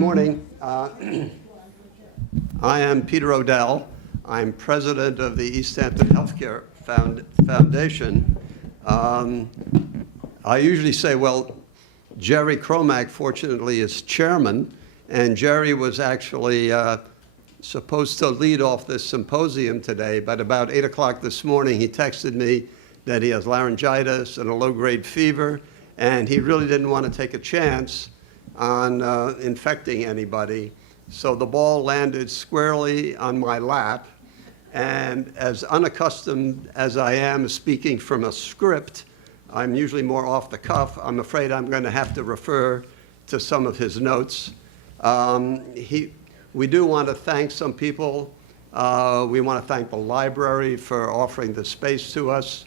Morning. I am Peter O'Dell. I'm president of the East Hampton Healthcare Foundation. I usually say, well, Jerry Cromack, fortunately, is chairman, and Jerry was actually supposed to lead off this symposium today, but about 8 o'clock this morning, he texted me that he has laryngitis and a low-grade fever, and he really didn't want to take a chance on infecting anybody. So the ball landed squarely on my lap, and as unaccustomed as I am speaking from a script, I'm usually more off the cuff. I'm afraid I'm going to have to refer to some of his notes. We do want to thank some people. We want to thank the library for offering the space to us.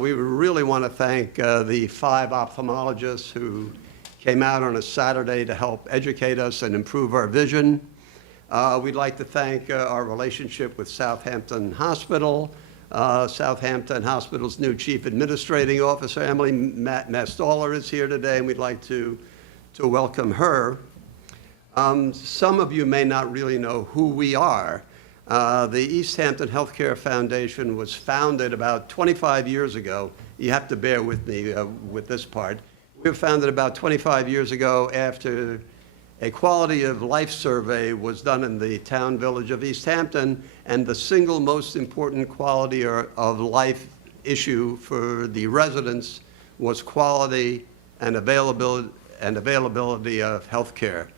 We really want to thank the 5 ophthalmologists who came out on a Saturday to help educate us and improve our vision. We'd like to thank our relationship with Southampton Hospital. Southampton Hospital's new Chief Administrating Officer, Emily Mastaller, is here today, and we'd like to welcome her. Some of you may not really know who we are. The East Hampton Healthcare Foundation was founded about 25 years ago. You have to bear with me with this part. We were founded about 25 years ago after a quality of life survey was done in the town village of East Hampton, and the single most important quality of life issue for the residents was quality and availability of health care.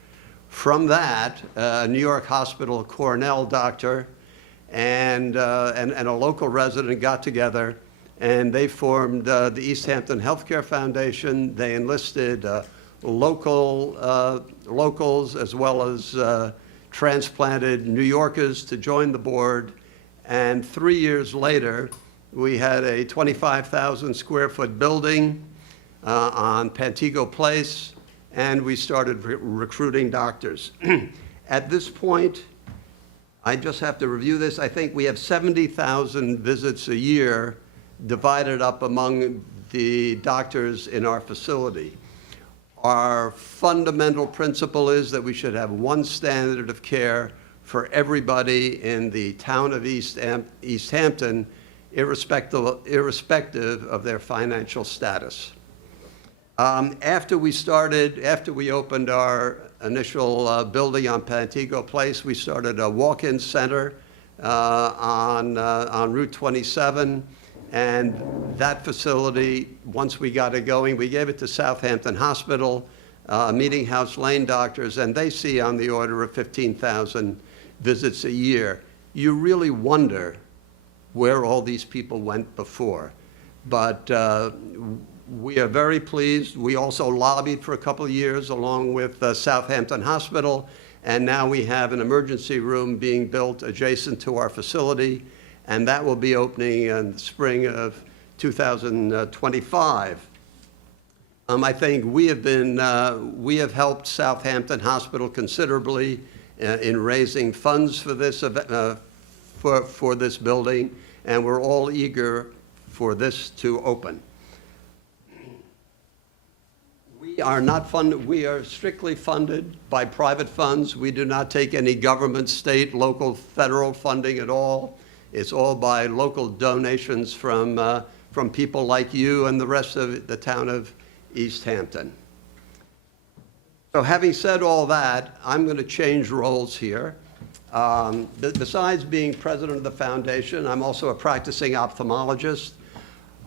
From that, a New York hospital Cornell doctor and a local resident got together, and they formed the East Hampton Healthcare Foundation. They enlisted locals as well as transplanted New Yorkers to join the board. And 3 years later, we had a 25,000 square foot building on Pantego Place, and we started recruiting doctors. At this point, I just have to review this. I think we have 70,000 visits a year divided up among the doctors in our facility. Our fundamental principle is that we should have one standard of care for everybody in the town of East Hampton, irrespective of their financial status. After we opened our initial building on Pantego Place, we started a walk-in center on Route 27. And that facility, once we got it going, we gave it to Southampton Hospital, Meeting House Lane doctors, and they see on the order of 15,000 visits a year. You really wonder where all these people went before. But we are very pleased. We also lobbied for a couple of years along with Southampton Hospital, and now we have an emergency room being built adjacent to our facility, and that will be opening in the spring of 2025. I think we have helped Southampton Hospital considerably in raising funds for this for this building, and we're all eager for this to open. We are not funded. We are strictly funded by private funds. We do not take any government, state, local, federal funding at all. It's all by local donations from people like you and the rest of the town of East Hampton. So having said all that, I'm going to change roles here. Besides being president of the foundation, I'm also a practicing ophthalmologist.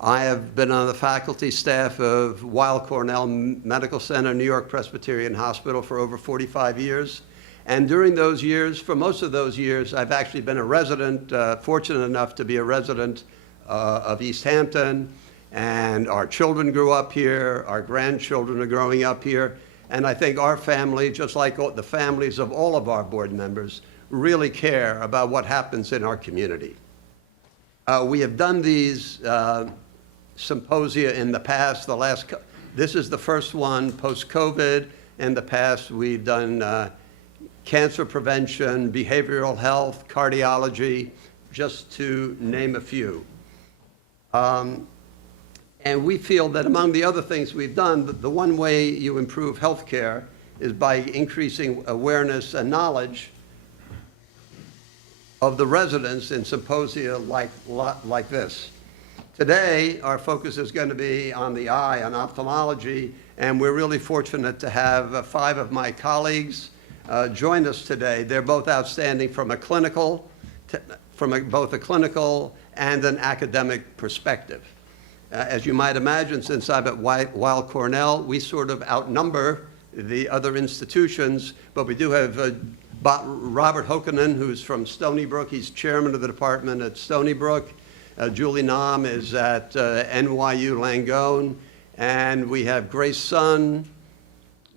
I have been on the faculty staff of Weill Cornell Medical Center, New York Presbyterian Hospital for over 45 years. And during those years, for most of those years, I've actually been a resident, fortunate enough to be a resident of East Hampton. And our children grew up here, our grandchildren are growing up here. And I think our family, just like the families of all of our board members, really care about what happens in our community. We have done these symposia in the past. This is the first one post-COVID. In the past, we've done cancer prevention, behavioral health, cardiology, just to name a few. And we feel that among the other things we've done, the one way you improve healthcare is by increasing awareness and knowledge of the residents in symposia like this. Today, our focus is going to be on the eye, on ophthalmology, and we're really fortunate to have 5 of my colleagues join us today. They're both outstanding from both a clinical and an academic perspective. As you might imagine, since I'm at Weill Cornell, we sort of outnumber the other institutions, but we do have Robert Hokanen, who's from Stony Brook. He's chairman of the department at Stony Brook. Julie Nam is at NYU Langone. And we have Grace Sun,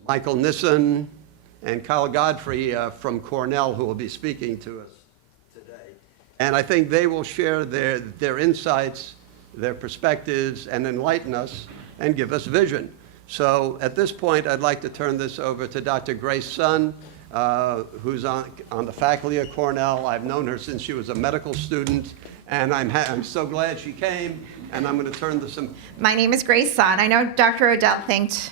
Michael Nissen, and Kyle Godfrey from Cornell, who will be speaking to us today. And I think they will share their insights, their perspectives, and enlighten us and give us vision. So at this point, I'd like to turn this over to Dr. Grace Sun, who's on the faculty at Cornell. I've known her since she was a medical student, and I'm so glad she came, and I'm going to turn this. My name is Grace Sun. I know Dr. Odell thanked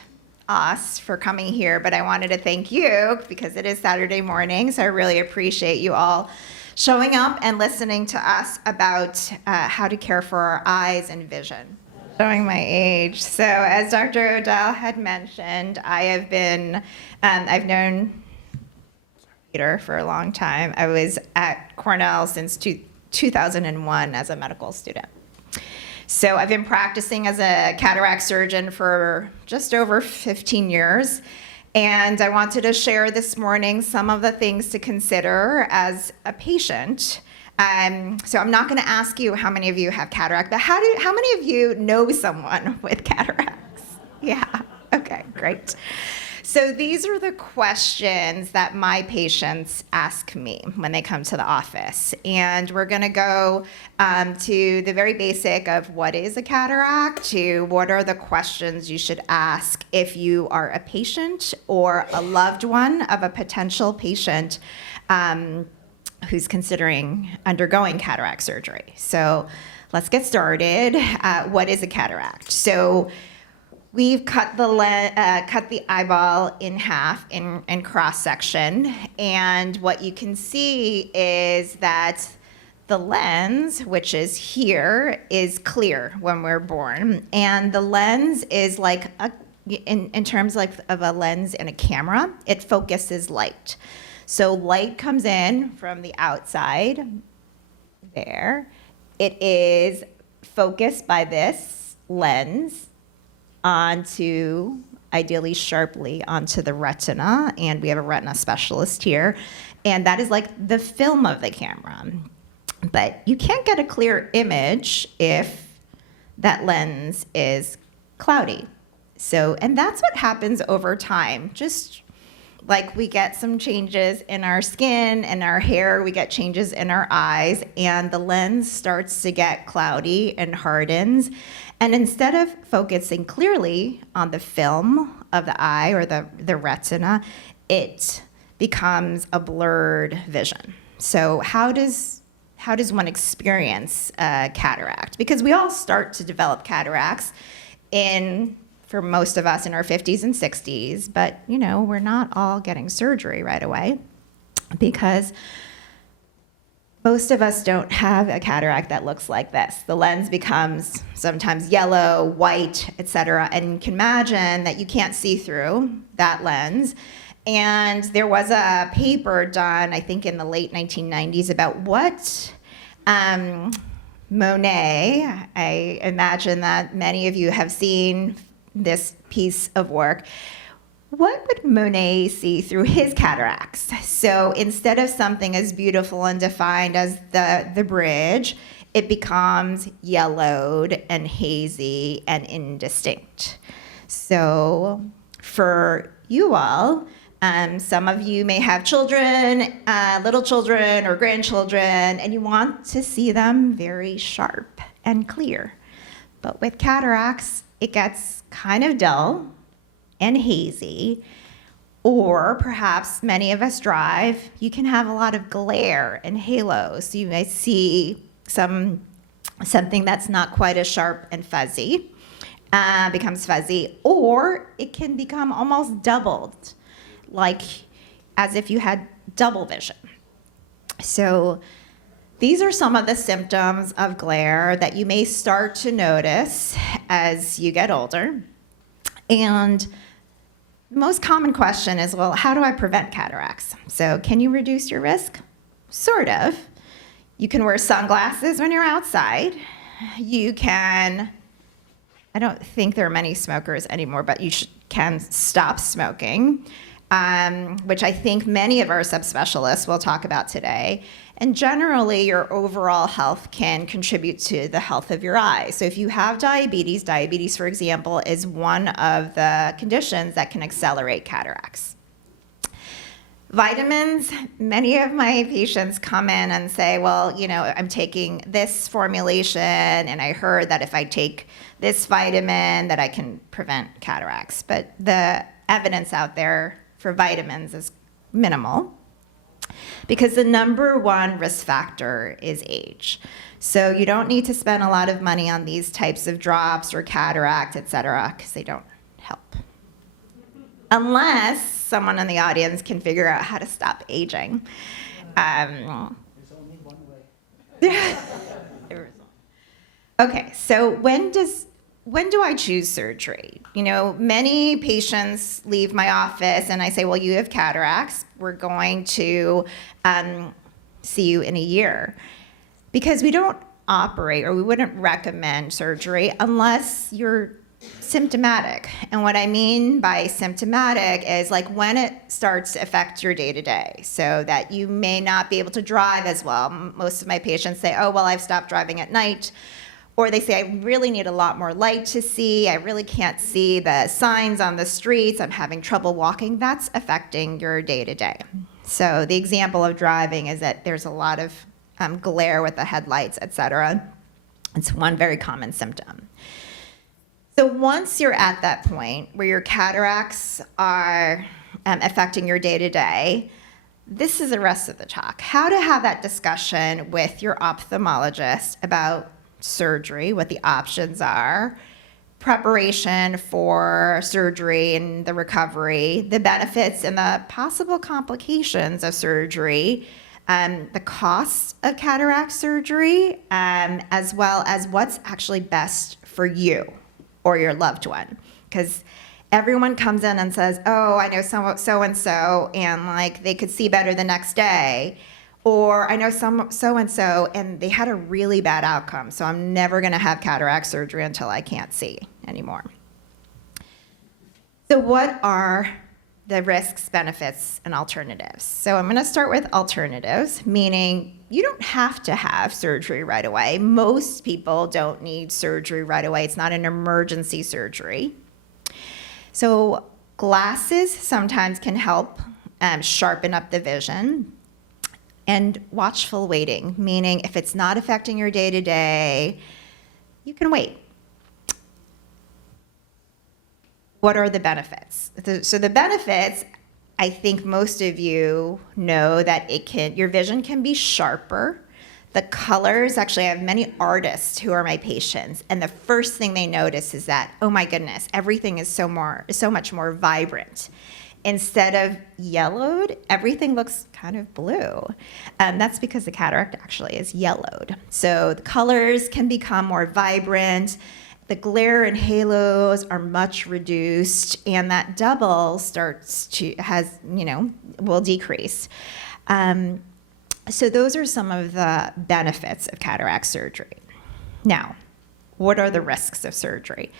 us for coming here, but I wanted to thank you because it is Saturday morning, so I really appreciate you all showing up and listening to us about how to care for our eyes and vision. Showing my age. So as Dr. Odell had mentioned, I've known Peter for a long time. I was at Cornell since 2001 as a medical student. So I've been practicing as a cataract surgeon for just over 15 years. And I wanted to share this morning some of the things to consider as a patient. So I'm not going to ask you how many of you have cataract, but how many of you know someone with cataracts? Yeah, okay, great. So these are the questions that my patients ask me when they come to the office. And we're going to go to the very basic of what is a cataract, to what are the questions you should ask if you are a patient or a loved one of a potential patient who's considering undergoing cataract surgery. So let's get started. What is a cataract? So we've cut the eyeball in half in cross section, and what you can see is that the lens, which is here, is clear when we're born, and the lens is like in terms like of a lens in a camera. It focuses light, so light comes in from the outside. There, it is focused by this lens onto, ideally sharply, onto the retina, and we have a retina specialist here, and that is like the film of the camera. But you can't get a clear image if that lens is cloudy. So, and that's what happens over time. Just like we get some changes in our skin and our hair, we get changes in our eyes, and the lens starts to get cloudy and hardens. And instead of focusing clearly on the film of the eye or the retina, it becomes a blurred vision. So how does one experience cataract? Because we all start to develop cataracts for most of us in our 50s and 60s, but we're not all getting surgery right away because most of us don't have a cataract that looks like this. The lens becomes sometimes yellow, white, etc., and you can imagine that you can't see through that lens. And there was a paper done, I think in the late 1990s, about what Monet, I imagine that many of you have seen this piece of work. What would Monet see through his cataracts? So instead of something as beautiful and defined as the bridge, it becomes yellowed and hazy and indistinct. So for you all, some of you may have children, little children or grandchildren, and you want to see them very sharp and clear. But with cataracts, it gets kind of dull and hazy, or perhaps many of us drive, you can have a lot of glare and halos. So you may see something that's not quite as sharp and fuzzy, becomes fuzzy, or it can become almost doubled. like as if you had double vision. So these are some of the symptoms of glare that you may start to notice as you get older. And the most common question is, well, how do I prevent cataracts? So can you reduce your risk? Sort of. You can wear sunglasses when you're outside. You can, I don't think there are many smokers anymore, but you can stop smoking, which I think many of our subspecialists will talk about today. And generally, your overall health can contribute to the health of your eyes. So if you have diabetes, for example, is one of the conditions that can accelerate cataracts. Vitamins, many of my patients come in and say, well, I'm taking this formulation, and I heard that if I take this vitamin that I can prevent cataracts. But the evidence out there for vitamins is minimal, because the number one risk factor is age. So you don't need to spend a lot of money on these types of drops or cataract, et cetera, because they don't help. Unless someone in the audience can figure out how to stop aging. There's only one way. Okay, so when do I choose surgery? Many patients leave my office and I say, well, you have cataracts. We're going to see you in a year. Because we don't operate, or we wouldn't recommend surgery unless you're symptomatic. And what I mean by symptomatic is like when it starts to affect your day-to-day, so that you may not be able to drive as well. Most of my patients say, oh, well, I've stopped driving at night. Or they say, I really need a lot more light to see. I really can't see the signs on the streets. I'm having trouble walking. That's affecting your day-to-day. So the example of driving is that there's a lot of glare with the headlights, et cetera. It's one very common symptom. So once you're at that point where your cataracts are affecting your day-to-day, this is the rest of the talk. How to have that discussion with your ophthalmologist about surgery, what the options are, preparation for surgery and the recovery, the benefits and the possible complications of surgery, the cost of cataract surgery, as well as what's actually best for you or your loved one. Because everyone comes in and says, oh, I know so-and-so, and like they could see better the next day. Or I know so-and-so, and they had a really bad outcome, so I'm never going to have cataract surgery until I can't see anymore. So what are the risks, benefits, and alternatives? So I'm going to start with alternatives, meaning you don't have to have surgery right away. Most people don't need surgery right away. It's not an emergency surgery. So glasses sometimes can help sharpen up the vision. And watchful waiting, meaning if it's not affecting your day-to-day, you can wait. What are the benefits? So the benefits, I think most of you know that your vision can be sharper. The colors, actually, I have many artists who are my patients, and the first thing they notice is that, oh my goodness, everything is so much more vibrant. Instead of yellowed, everything looks kind of blue. That's because the cataract actually is yellowed. So the colors can become more vibrant. The glare and halos are much reduced, and that double will decrease. So those are some of the benefits of cataract surgery. Now, what are the risks of surgery?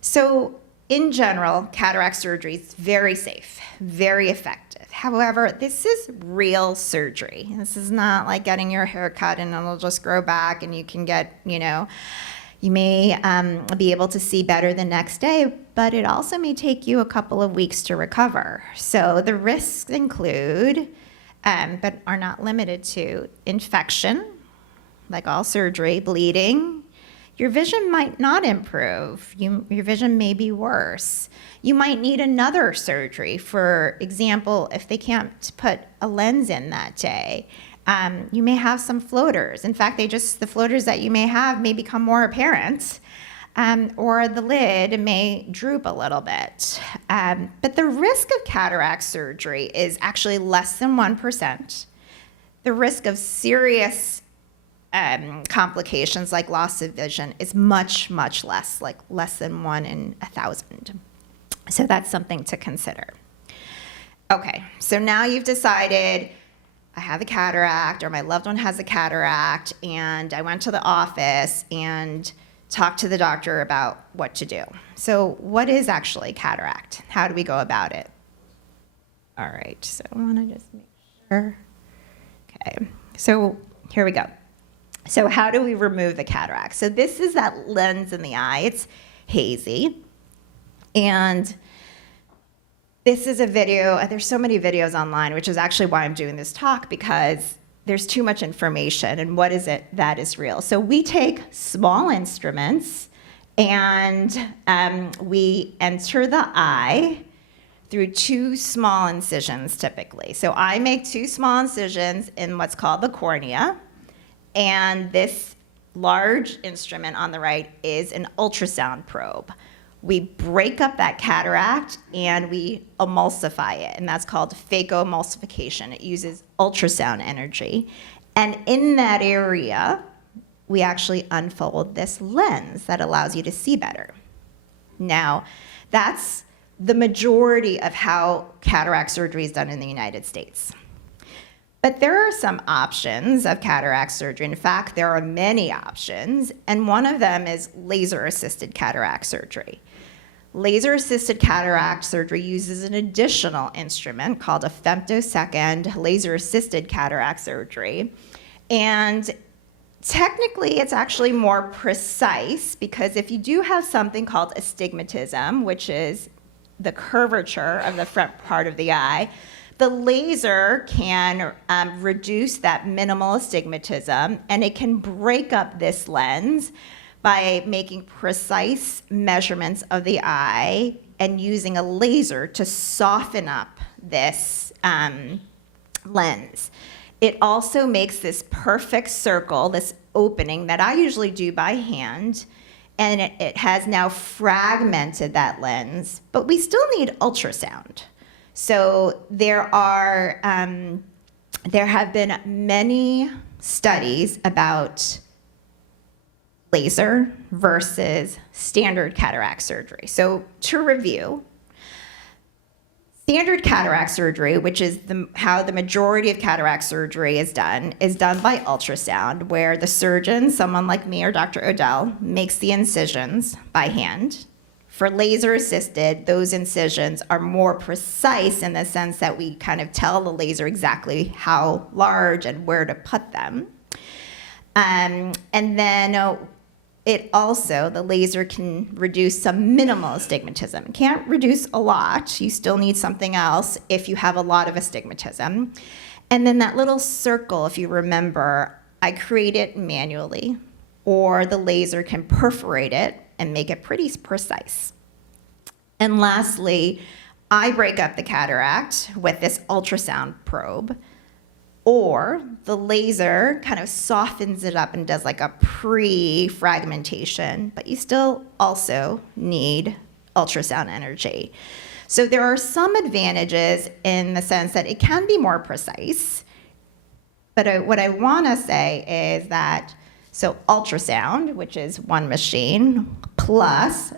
So in general, cataract surgery is very safe, very effective. However, this is real surgery. This is not like getting your hair cut and it'll just grow back and you can get, you may be able to see better the next day, but it also may take you a couple of weeks to recover. So the risks include, but are not limited to, infection, like all surgery, bleeding. Your vision might not improve. Your vision may be worse. You might need another surgery. For example, if they can't put a lens in that day, you may have some floaters. In fact, the floaters that you may have may become more apparent or the lid may droop a little bit. But the risk of cataract surgery is actually less than 1%. The risk of serious complications like loss of vision is much, much less, like less than 1 in 1,000. So that's something to consider. Okay, so now you've decided I have a cataract or my loved one has a cataract, and I went to the office and talked to the doctor about what to do. So what is actually cataract? How do we go about it? All right, so I want to just make sure. Okay, so here we go. So how do we remove the cataract? So this is that lens in the eye. It's hazy. And this is a video. There's so many videos online, which is actually why I'm doing this talk, because there's too much information. And what is it that is real? So we take small instruments and we enter the eye through 2 small incisions typically. So I make 2 small incisions in what's called the cornea. And this large instrument on the right is an ultrasound probe. We break up that cataract and we emulsify it, and that's called phacoemulsification. It uses ultrasound energy. And in that area, we actually unfold this lens that allows you to see better. Now, that's the majority of how cataract surgery is done in the United States. But there are some options of cataract surgery. In fact, there are many options, and one of them is laser-assisted cataract surgery. Laser-assisted cataract surgery uses an additional instrument called a femtosecond laser-assisted cataract surgery. And technically, it's actually more precise, because if you do have something called astigmatism, which is the curvature of the front part of the eye, the laser can reduce that minimal astigmatism, and it can break up this lens by making precise measurements of the eye and using a laser to soften up this lens. It also makes this perfect circle, this opening that I usually do by hand, and it has now fragmented that lens, but we still need ultrasound. So there have been many studies about laser versus standard cataract surgery. So to review, standard cataract surgery, which is how the majority of cataract surgery is done by ultrasound, where the surgeon, someone like me or Dr. Odell, makes the incisions by hand. For laser assisted, those incisions are more precise in the sense that we kind of tell the laser exactly how large and where to put them. And then the laser can reduce some minimal astigmatism. It can't reduce a lot. You still need something else if you have a lot of astigmatism. And then that little circle, if you remember, I create it manually, or the laser can perforate it and make it pretty precise. And lastly, I break up the cataract with this ultrasound probe, or the laser kind of softens it up and does like a pre-fragmentation, but you still also need ultrasound energy. So there are some advantages in the sense that it can be more precise, but what I want to say is that ultrasound, which is one machine, plus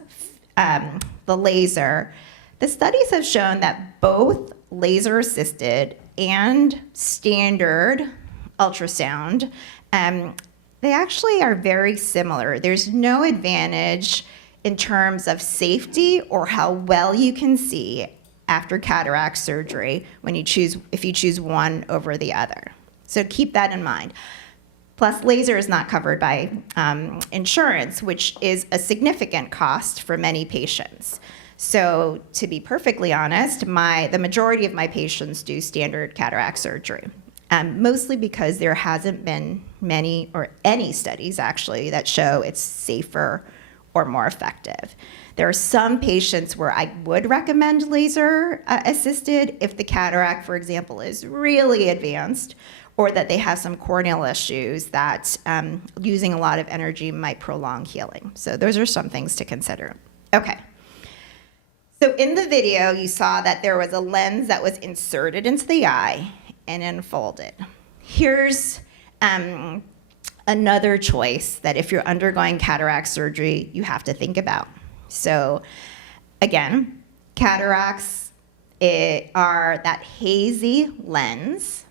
the laser, the studies have shown that both laser-assisted and standard ultrasound, they actually are very similar. There's no advantage in terms of safety or how well you can see after cataract surgery if you choose one over the other. So keep that in mind. Plus, laser is not covered by insurance, which is a significant cost for many patients. So to be perfectly honest, the majority of my patients do standard cataract surgery, mostly because there hasn't been many or any studies actually that show it's safer or more effective. There are some patients where I would recommend laser assisted if the cataract, for example, is really advanced, or that they have some corneal issues that using a lot of energy might prolong healing. So those are some things to consider. Okay. So in the video, you saw that there was a lens that was inserted into the eye and unfolded. Here's another choice that if you're undergoing cataract surgery, you have to think about. So again, cataracts are that hazy lens.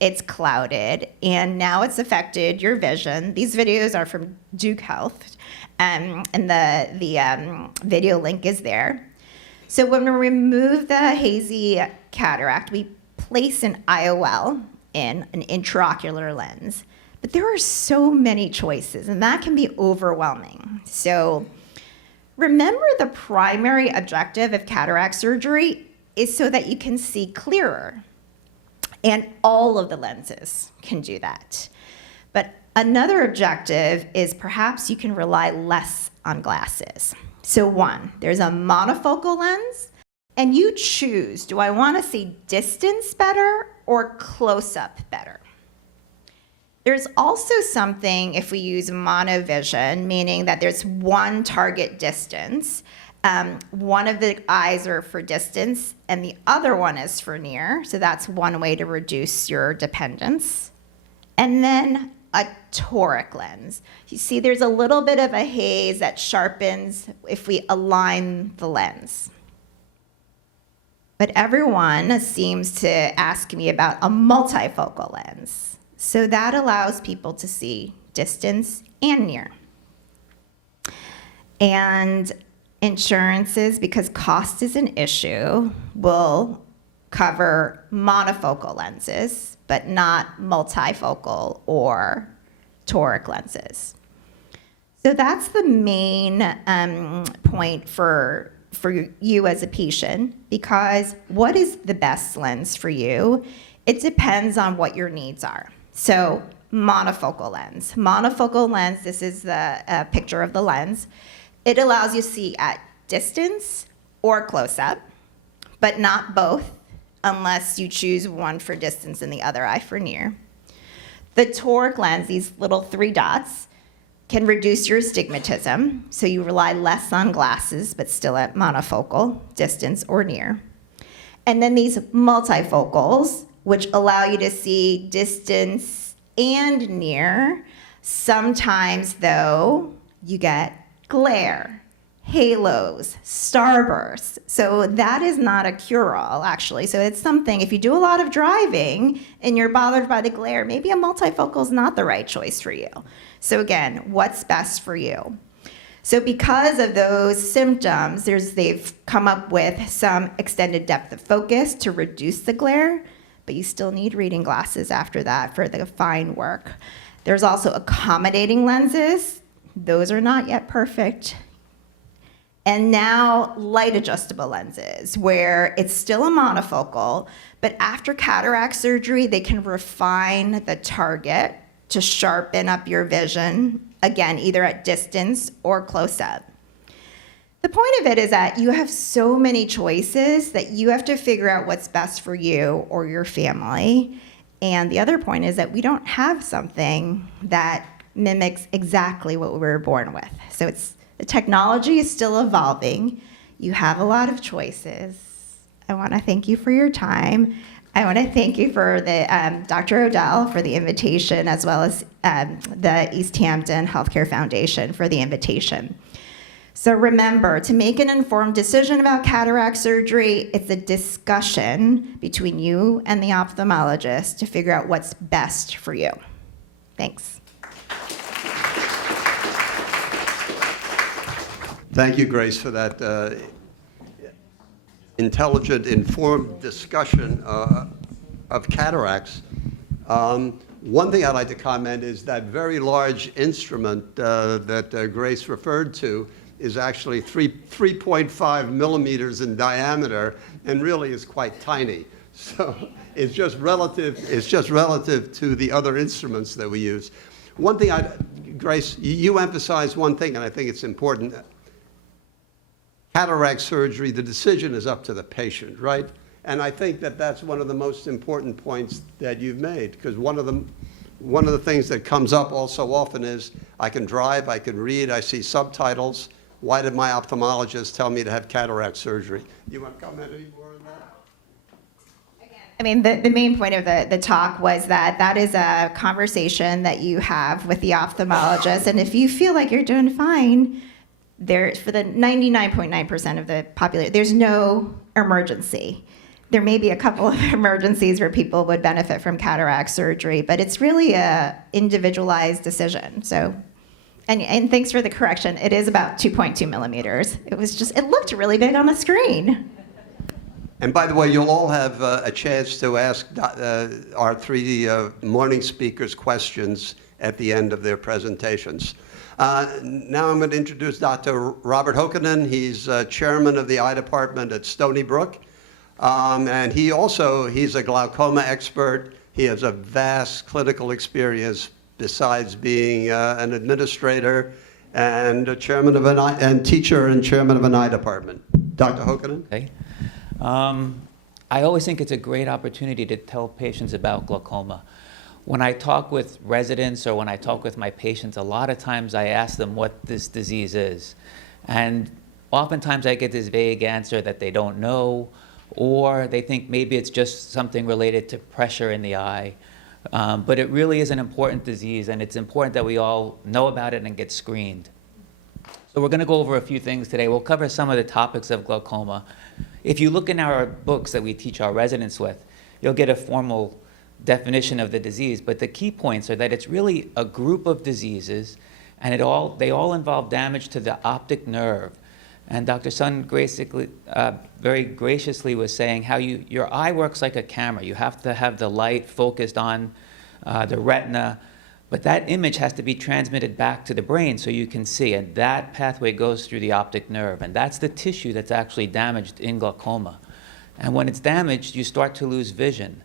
It's clouded, and now it's affected your vision. These videos are from Duke Health, and the video link is there. So when we remove the hazy cataract, we place an IOL in, an intraocular lens. But there are so many choices, and that can be overwhelming. So remember, the primary objective of cataract surgery is so that you can see clearer. And all of the lenses can do that. But another objective is perhaps you can rely less on glasses. So one, there's a monofocal lens, and you choose, do I want to see distance better or close-up better? There's also something, if we use monovision, meaning that there's one target distance. One of the eyes are for distance and the other one is for near. So that's one way to reduce your dependence. And then a toric lens. You see there's a little bit of a haze that sharpens if we align the lens. But everyone seems to ask me about a multifocal lens. So that allows people to see distance and near. And insurances, because cost is an issue, will cover monofocal lenses, but not multifocal or toric lenses. So that's the main point for you as a patient, because what is the best lens for you? It depends on what your needs are. So monofocal lens. Monofocal lens, this is the picture of the lens. It allows you to see at distance or close-up, but not both unless you choose one for distance and the other eye for near. The toric lens, these little 3 dots, can reduce your astigmatism, so you rely less on glasses, but still at monofocal, distance or near. And then these multifocals, which allow you to see distance and near. Sometimes, though, you get glare, halos, starbursts. So that is not a cure-all, actually. So it's something, if you do a lot of driving and you're bothered by the glare, maybe a multifocal is not the right choice for you. So again, what's best for you? So because of those symptoms, they've come up with some extended depth of focus to reduce the glare, but you still need reading glasses after that for the fine work. There's also accommodating lenses. Those are not yet perfect. And now light adjustable lenses, where it's still a monofocal, but after cataract surgery, they can refine the target to sharpen up your vision, again, either at distance or close up. The point of it is that you have so many choices that you have to figure out what's best for you or your family. And the other point is that we don't have something that mimics exactly what we were born with. So the technology is still evolving. You have a lot of choices. I want to thank you for your time. I want to thank you for Dr. Odell for the invitation, as well as the East Hampton Healthcare Foundation for the invitation. So remember, to make an informed decision about cataract surgery, it's a discussion between you and the ophthalmologist to figure out what's best for you. Thanks. Thank you, Grace, for that intelligent, informed discussion of cataracts. One thing I'd like to comment is that very large instrument that Grace referred to is actually 3.5 millimeters in diameter and really is quite tiny. So it's just relative to the other instruments that we use. One thing Grace, you emphasized one thing, and I think it's important. Cataract surgery, the decision is up to the patient, right? And I think that that's one of the most important points that you've made, because one of the things that comes up all so often is, I can drive, I can read, I see subtitles. Why did my ophthalmologist tell me to have cataract surgery? You want to comment any more on that? I mean, the main point of the talk was that is a conversation that you have with the ophthalmologist, and if you feel like you're doing fine, there, for the 99.9% of the population, there's no emergency. There may be a couple of emergencies where people would benefit from cataract surgery, but it's really a individualized decision. So, and thanks for the correction. It is about 2.2 millimeters. It looked really big on the screen. And by the way, you'll all have a chance to ask our three morning speakers questions at the end of their presentations. Now I'm going to introduce Dr. Robert Hokanen. He's chairman of the eye department at Stony Brook. And he's a glaucoma expert. He has a vast clinical experience besides being an administrator and a chairman of and teacher and chairman of an eye department. Dr. Hokanen? Okay. I always think it's a great opportunity to tell patients about glaucoma. When I talk with residents or when I talk with my patients, a lot of times I ask them what this disease is. And oftentimes I get this vague answer that they don't know, or they think maybe it's just something related to pressure in the eye. But it really is an important disease, and it's important that we all know about it and get screened. So we're going to go over a few things today. We'll cover some of the topics of glaucoma. If you look in our books that we teach our residents with, you'll get a formal definition of the disease, but the key points are that it's really a group of diseases, and they all involve damage to the optic nerve. And Dr. Sun very graciously was saying how your eye works like a camera. You have to have the light focused on the retina, but that image has to be transmitted back to the brain so you can see, and that pathway goes through the optic nerve, and that's the tissue that's actually damaged in glaucoma. And when it's damaged, you start to lose vision.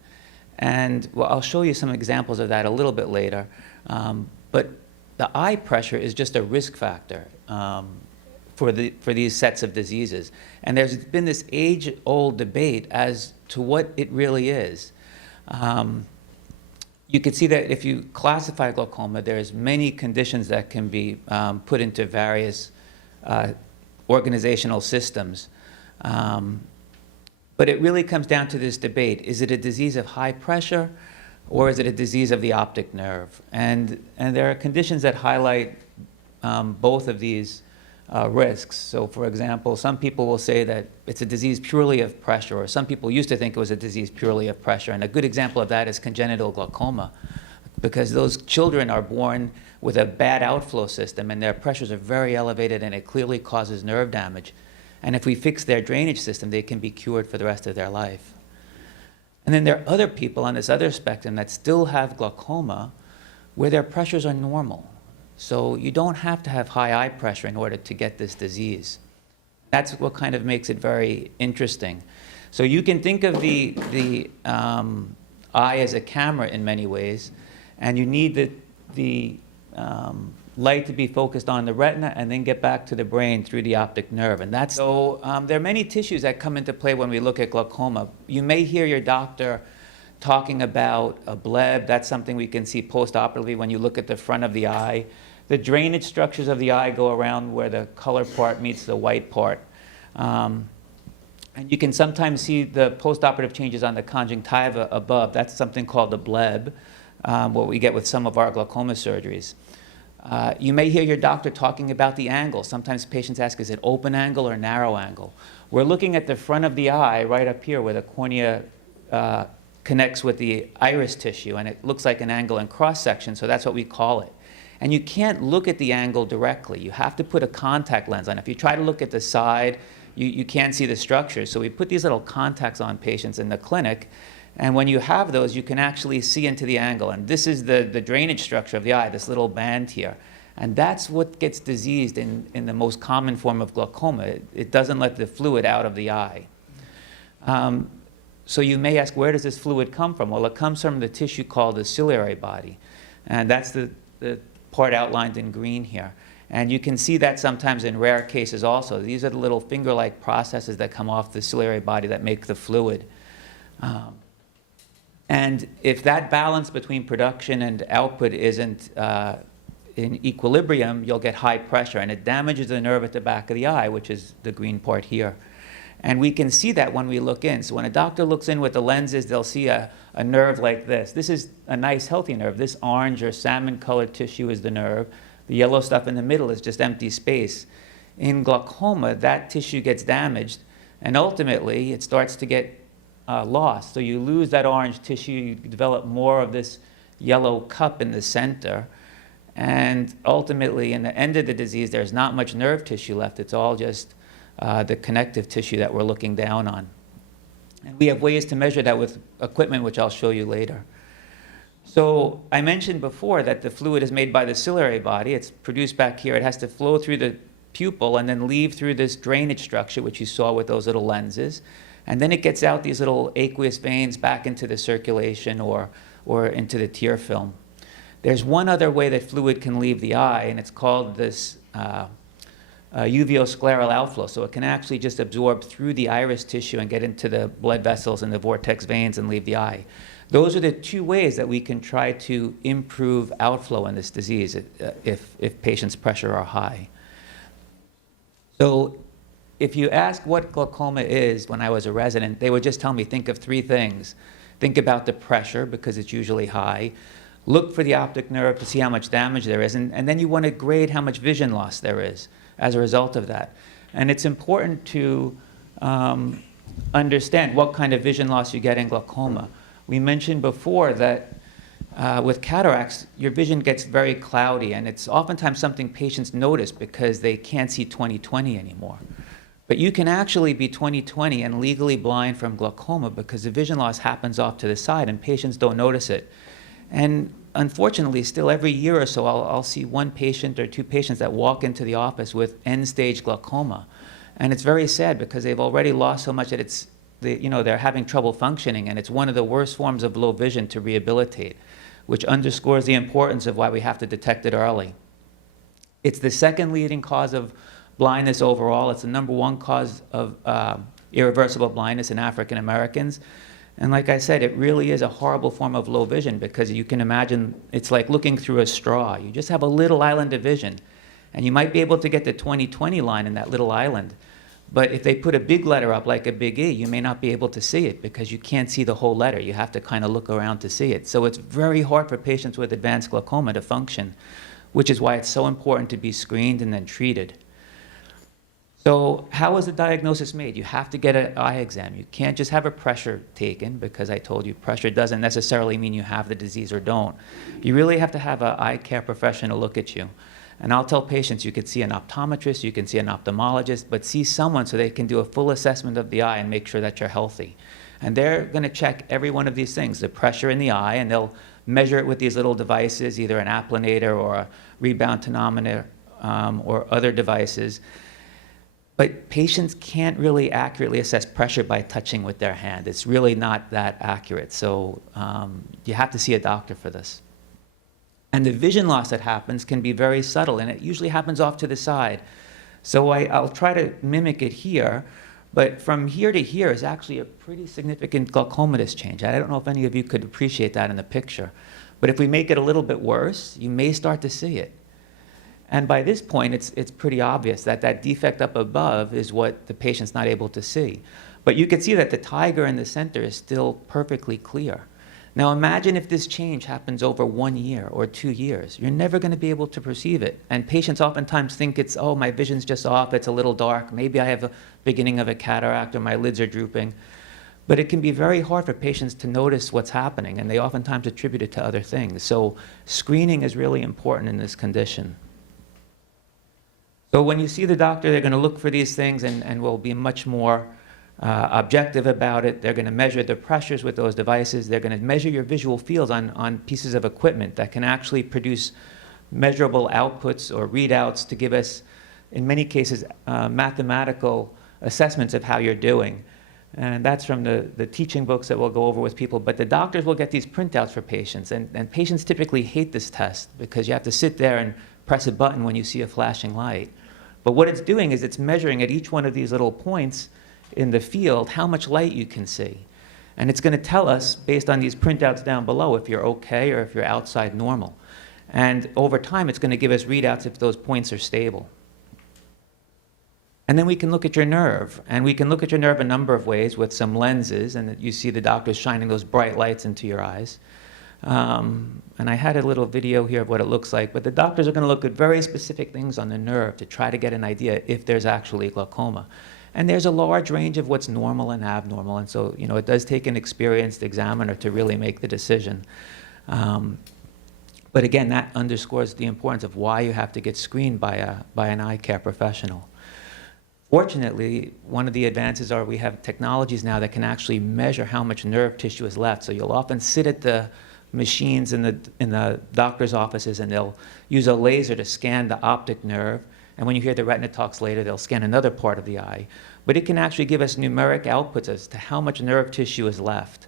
And well, I'll show you some examples of that a little bit later, but the eye pressure is just a risk factor for these sets of diseases. And there's been this age-old debate as to what it really is. You can see that if you classify glaucoma, there's many conditions that can be put into various organizational systems. But it really comes down to this debate. Is it a disease of high pressure, or is it a disease of the optic nerve? And there are conditions that highlight both of these risks. So for example, some people will say that it's a disease purely of pressure, or some people used to think it was a disease purely of pressure. And a good example of that is congenital glaucoma, because those children are born with a bad outflow system and their pressures are very elevated, and it clearly causes nerve damage. And if we fix their drainage system, they can be cured for the rest of their life. And then there are other people on this other spectrum that still have glaucoma where their pressures are normal. So you don't have to have high eye pressure in order to get this disease. That's what kind of makes it very interesting. So you can think of the eye as a camera in many ways, and you need the light to be focused on the retina and then get back to the brain through the optic nerve. And that's so there are many tissues that come into play when we look at glaucoma. You may hear your doctor talking about a bleb. That's something we can see postoperatively when you look at the front of the eye. The drainage structures of the eye go around where the color part meets the white part. And you can sometimes see the postoperative changes on the conjunctiva above. That's something called the bleb, what we get with some of our glaucoma surgeries. You may hear your doctor talking about the angle. Sometimes patients ask, is it open angle or narrow angle? We're looking at the front of the eye right up here where the cornea connects with the iris tissue, and it looks like an angle in cross-section, so that's what we call it. And you can't look at the angle directly. You have to put a contact lens on. If you try to look at the side, you can't see the structure. So we put these little contacts on patients in the clinic, and when you have those, you can actually see into the angle. And this is the drainage structure of the eye, this little band here. And that's what gets diseased in the most common form of glaucoma. It doesn't let the fluid out of the eye. So you may ask, where does this fluid come from? Well, it comes from the tissue called the ciliary body. And that's the part outlined in green here. And you can see that sometimes in rare cases also. These are the little finger-like processes that come off the ciliary body that make the fluid. And if that balance between production and output isn't in equilibrium, you'll get high pressure, and it damages the nerve at the back of the eye, which is the green part here. And we can see that when we look in. So when a doctor looks in with the lenses, they'll see a nerve like this. This is a nice, healthy nerve. This orange or salmon-colored tissue is the nerve. The yellow stuff in the middle is just empty space. In glaucoma, that tissue gets damaged, and ultimately it starts to get lost. So you lose that orange tissue, you develop more of this yellow cup in the center, and ultimately, in the end of the disease, there's not much nerve tissue left. It's all just the connective tissue that we're looking down on. And we have ways to measure that with equipment, which I'll show you later. So I mentioned before that the fluid is made by the ciliary body. It's produced back here. It has to flow through the pupil and then leave through this drainage structure, which you saw with those little lenses. And then it gets out these little aqueous veins back into the circulation or into the tear film. There's one other way that fluid can leave the eye, and it's called this uveoscleral outflow. So it can actually just absorb through the iris tissue and get into the blood vessels and the vortex veins and leave the eye. Those are the two ways that we can try to improve outflow in this disease if patients' pressure are high. So if you ask what glaucoma is when I was a resident, they would just tell me, think of three things. Think about the pressure, because it's usually high. Look for the optic nerve to see how much damage there is, and then you want to grade how much vision loss there is as a result of that. And it's important to understand what kind of vision loss you get in glaucoma. We mentioned before that with cataracts, your vision gets very cloudy, and it's oftentimes something patients notice because they can't see 20/20 anymore. But you can actually be 20/20 and legally blind from glaucoma because the vision loss happens off to the side and patients don't notice it. And unfortunately, still every year or so, I'll see one patient or two patients that walk into the office with end-stage glaucoma. And it's very sad because they've already lost so much that they're having trouble functioning, and it's one of the worst forms of low vision to rehabilitate, which underscores the importance of why we have to detect it early. It's the second leading cause of blindness overall. It's the number one cause of irreversible blindness in African Americans. And like I said, it really is a horrible form of low vision because you can imagine it's like looking through a straw. You just have a little island of vision. And you might be able to get the 20/20 line in that little island. But if they put a big letter up like a big E, you may not be able to see it because you can't see the whole letter. You have to kind of look around to see it. So it's very hard for patients with advanced glaucoma to function, which is why it's so important to be screened and then treated. So how is the diagnosis made? You have to get an eye exam. You can't just have a pressure taken because I told you pressure doesn't necessarily mean you have the disease or don't. You really have to have an eye care professional look at you. And I'll tell patients you could see an optometrist, you can see an ophthalmologist, but see someone so they can do a full assessment of the eye and make sure that you're healthy. And they're going to check every one of these things, the pressure in the eye, and they'll measure it with these little devices, either an applanator or a rebound tonometer or other devices. But patients can't really accurately assess pressure by touching with their hand. It's really not that accurate. So you have to see a doctor for this. And the vision loss that happens can be very subtle, and it usually happens off to the side. So I'll try to mimic it here, but from here to here is actually a pretty significant glaucomatous change. I don't know if any of you could appreciate that in the picture. But if we make it a little bit worse, you may start to see it. And by this point, it's pretty obvious that that defect up above is what the patient's not able to see. But you can see that the tiger in the center is still perfectly clear. Now imagine if this change happens over 1 year or 2 years. You're never going to be able to perceive it. And patients oftentimes think it's, oh, my vision's just off, it's a little dark, maybe I have a beginning of a cataract or my lids are drooping. But it can be very hard for patients to notice what's happening, and they oftentimes attribute it to other things. So screening is really important in this condition. So when you see the doctor, they're going to look for these things and will be much more objective about it. They're going to measure the pressures with those devices. They're going to measure your visual fields on pieces of equipment that can actually produce measurable outputs or readouts to give us, in many cases, mathematical assessments of how you're doing. And that's from the teaching books that we'll go over with people. But the doctors will get these printouts for patients. And patients typically hate this test because you have to sit there and press a button when you see a flashing light. But what it's doing is it's measuring at each one of these little points in the field how much light you can see. And it's going to tell us, based on these printouts down below, if you're okay or if you're outside normal. And over time, it's going to give us readouts if those points are stable. And then we can look at your nerve. And we can look at your nerve a number of ways with some lenses. And you see the doctors shining those bright lights into your eyes. And I had a little video here of what it looks like. But the doctors are going to look at very specific things on the nerve to try to get an idea if there's actually glaucoma. And there's a large range of what's normal and abnormal. And so, it does take an experienced examiner to really make the decision. But again, that underscores the importance of why you have to get screened by an eye care professional. Fortunately, one of the advances are we have technologies now that can actually measure how much nerve tissue is left. So you'll often sit at the machines in the doctor's offices, and they'll use a laser to scan the optic nerve. And when you hear the retina talks later, they'll scan another part of the eye. But it can actually give us numeric outputs as to how much nerve tissue is left.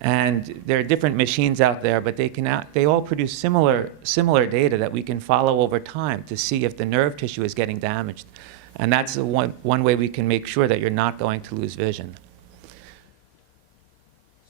And there are different machines out there, but they all produce similar data that we can follow over time to see if the nerve tissue is getting damaged. And that's one way we can make sure that you're not going to lose vision.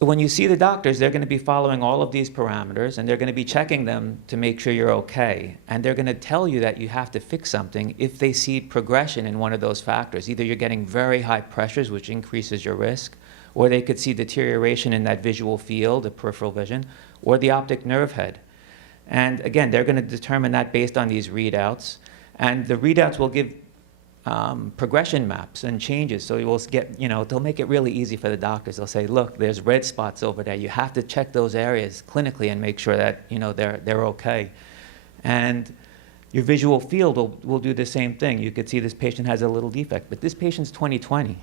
So when you see the doctors, they're going to be following all of these parameters, and they're going to be checking them to make sure you're okay. And they're going to tell you that you have to fix something if they see progression in one of those factors. Either you're getting very high pressures, which increases your risk, or they could see deterioration in that visual field, the peripheral vision, or the optic nerve head. And again, they're going to determine that based on these readouts. And the readouts will give progression maps and changes. So you will get, they'll make it really easy for the doctors. They'll say, look, there's red spots over there. You have to check those areas clinically and make sure that, they're okay. And your visual field will do the same thing. You could see this patient has a little defect, but this patient's 20/20.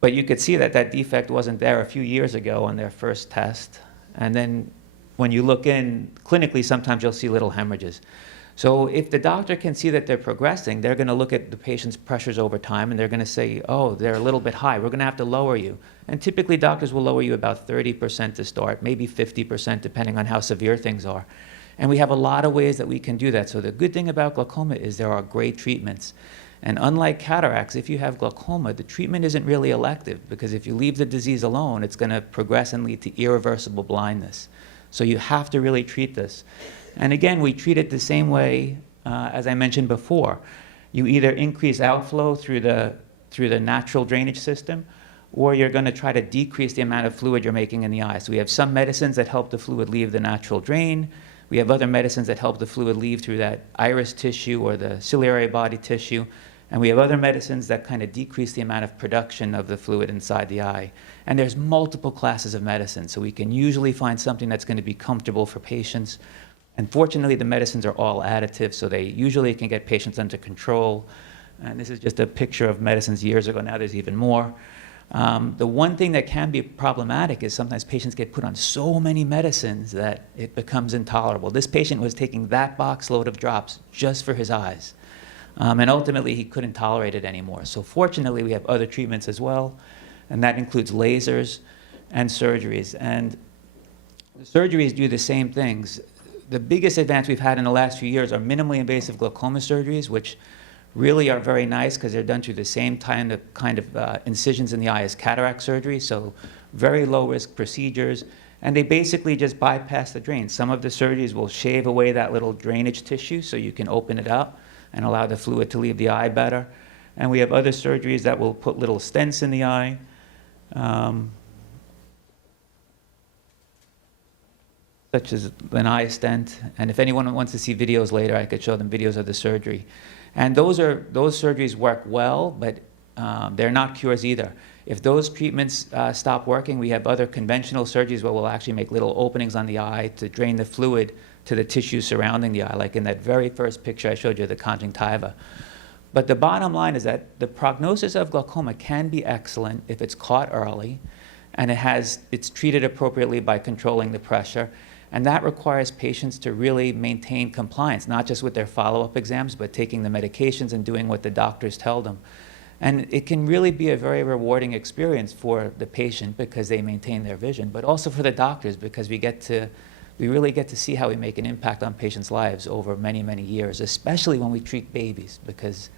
But you could see that that defect wasn't there a few years ago on their first test. And then when you look in clinically, sometimes you'll see little hemorrhages. So if the doctor can see that they're progressing, they're going to look at the patient's pressures over time, and they're going to say, oh, they're a little bit high. We're going to have to lower you. And typically, doctors will lower you about 30% to start, maybe 50%, depending on how severe things are. And we have a lot of ways that we can do that. So the good thing about glaucoma is there are great treatments. And unlike cataracts, if you have glaucoma, the treatment isn't really elective, because if you leave the disease alone, it's going to progress and lead to irreversible blindness. So you have to really treat this. And again, we treat it the same way as I mentioned before. You either increase outflow through the natural drainage system, or you're going to try to decrease the amount of fluid you're making in the eye. So we have some medicines that help the fluid leave the natural drain. We have other medicines that help the fluid leave through that iris tissue or the ciliary body tissue. And we have other medicines that kind of decrease the amount of production of the fluid inside the eye. And there's multiple classes of medicine, so we can usually find something that's going to be comfortable for patients. And fortunately, the medicines are all additive, so they usually can get patients under control. And this is just a picture of medicines years ago. Now there's even more. The one thing that can be problematic is sometimes patients get put on so many medicines that it becomes intolerable. This patient was taking that box load of drops just for his eyes. And ultimately, he couldn't tolerate it anymore. So fortunately, we have other treatments as well, and that includes lasers and surgeries. And the surgeries do the same things. The biggest advance we've had in the last few years are minimally invasive glaucoma surgeries, which really are very nice because they're done through the same kind of incisions in the eye as cataract surgery, so very low-risk procedures. And they basically just bypass the drain. Some of the surgeries will shave away that little drainage tissue so you can open it up and allow the fluid to leave the eye better. And we have other surgeries that will put little stents in the eye. Such as an eye stent. And if anyone wants to see videos later, I could show them videos of the surgery. And those surgeries work well, but they're not cures either. If those treatments stop working, we have other conventional surgeries where we'll actually make little openings on the eye to drain the fluid to the tissue surrounding the eye, like in that very first picture I showed you, the conjunctiva. But the bottom line is that the prognosis of glaucoma can be excellent if it's caught early, and it's treated appropriately by controlling the pressure. And that requires patients to really maintain compliance, not just with their follow-up exams, but taking the medications and doing what the doctors tell them. And it can really be a very rewarding experience for the patient because they maintain their vision, but also for the doctors because we really get to see how we make an impact on patients' lives over many, many years, especially when we treat babies, because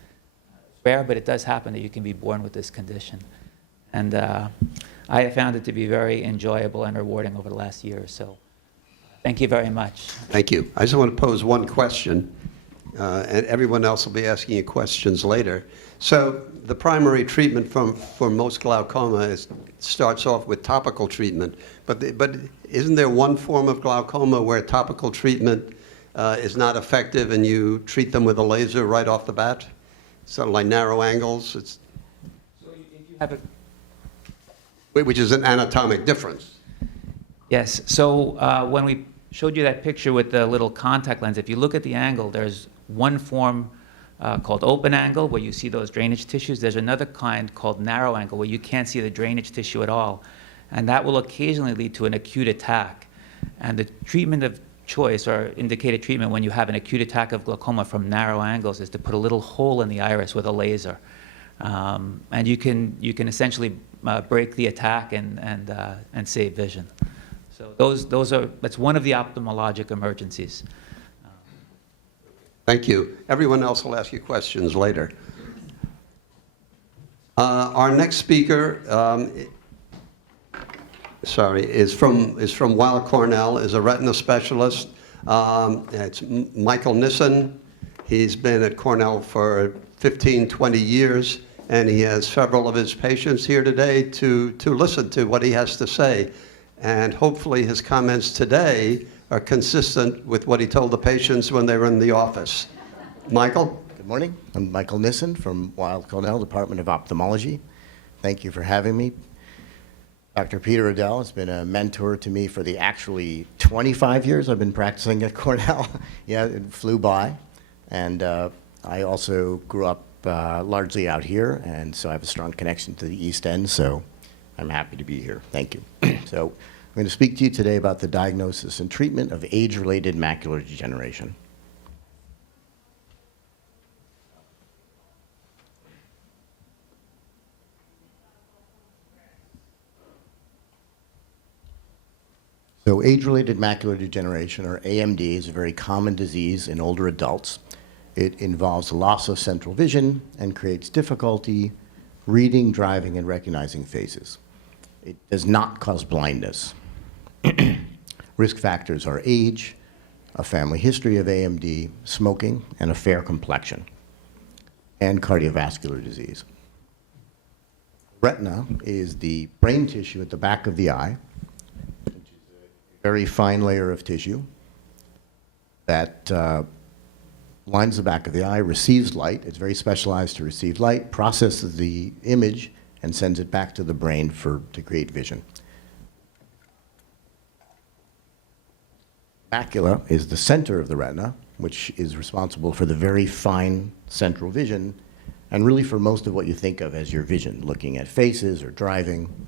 it's rare, but it does happen that you can be born with this condition. And I have found it to be very enjoyable and rewarding over the last year or so. Thank you very much. Thank you. I just want to pose one question, and everyone else will be asking you questions later. So the primary treatment for most glaucoma starts off with topical treatment, but isn't there one form of glaucoma where topical treatment is not effective and you treat them with a laser right off the bat? Sort of like narrow angles, So if you have a which is an anatomic difference. Yes, so when we showed you that picture with the little contact lens, if you look at the angle, there's one form called open angle, where you see those drainage tissues. There's another kind called narrow angle, where you can't see the drainage tissue at all. And that will occasionally lead to an acute attack. And the treatment of choice, or indicated treatment when you have an acute attack of glaucoma from narrow angles, is to put a little hole in the iris with a laser. And you can essentially break the attack and save vision. So that's one of the ophthalmologic emergencies. Thank you. Everyone else will ask you questions later. Our next speaker, is from Weill Cornell, is a retina specialist. It's Michael Nissen. He's been at Cornell for 15, 20 years, and he has several of his patients here today to listen to what he has to say. And hopefully his comments today are consistent with what he told the patients when they were in the office. Michael? Good morning. I'm Michael Nissen from Weill Cornell Department of Ophthalmology. Thank you for having me. Dr. Peter Odell has been a mentor to me for the actually 25 years I've been practicing at Cornell. Yeah, it flew by. And I also grew up largely out here, and so I have a strong connection to the East End, so I'm happy to be here. Thank you. So I'm going to speak to you today about the diagnosis and treatment of age-related macular degeneration. So age-related macular degeneration, or AMD, is a very common disease in older adults. It involves loss of central vision and creates difficulty reading, driving, and recognizing faces. It does not cause blindness. Risk factors are age, a family history of AMD, smoking, and a fair complexion, and cardiovascular disease. Retina is the brain tissue at the back of the eye, which is a very fine layer of tissue that lines the back of the eye, receives light. It's very specialized to receive light, processes the image, and sends it back to the brain to create vision. Macula is the center of the retina, which is responsible for the very fine central vision, and really for most of what you think of as your vision, looking at faces or driving.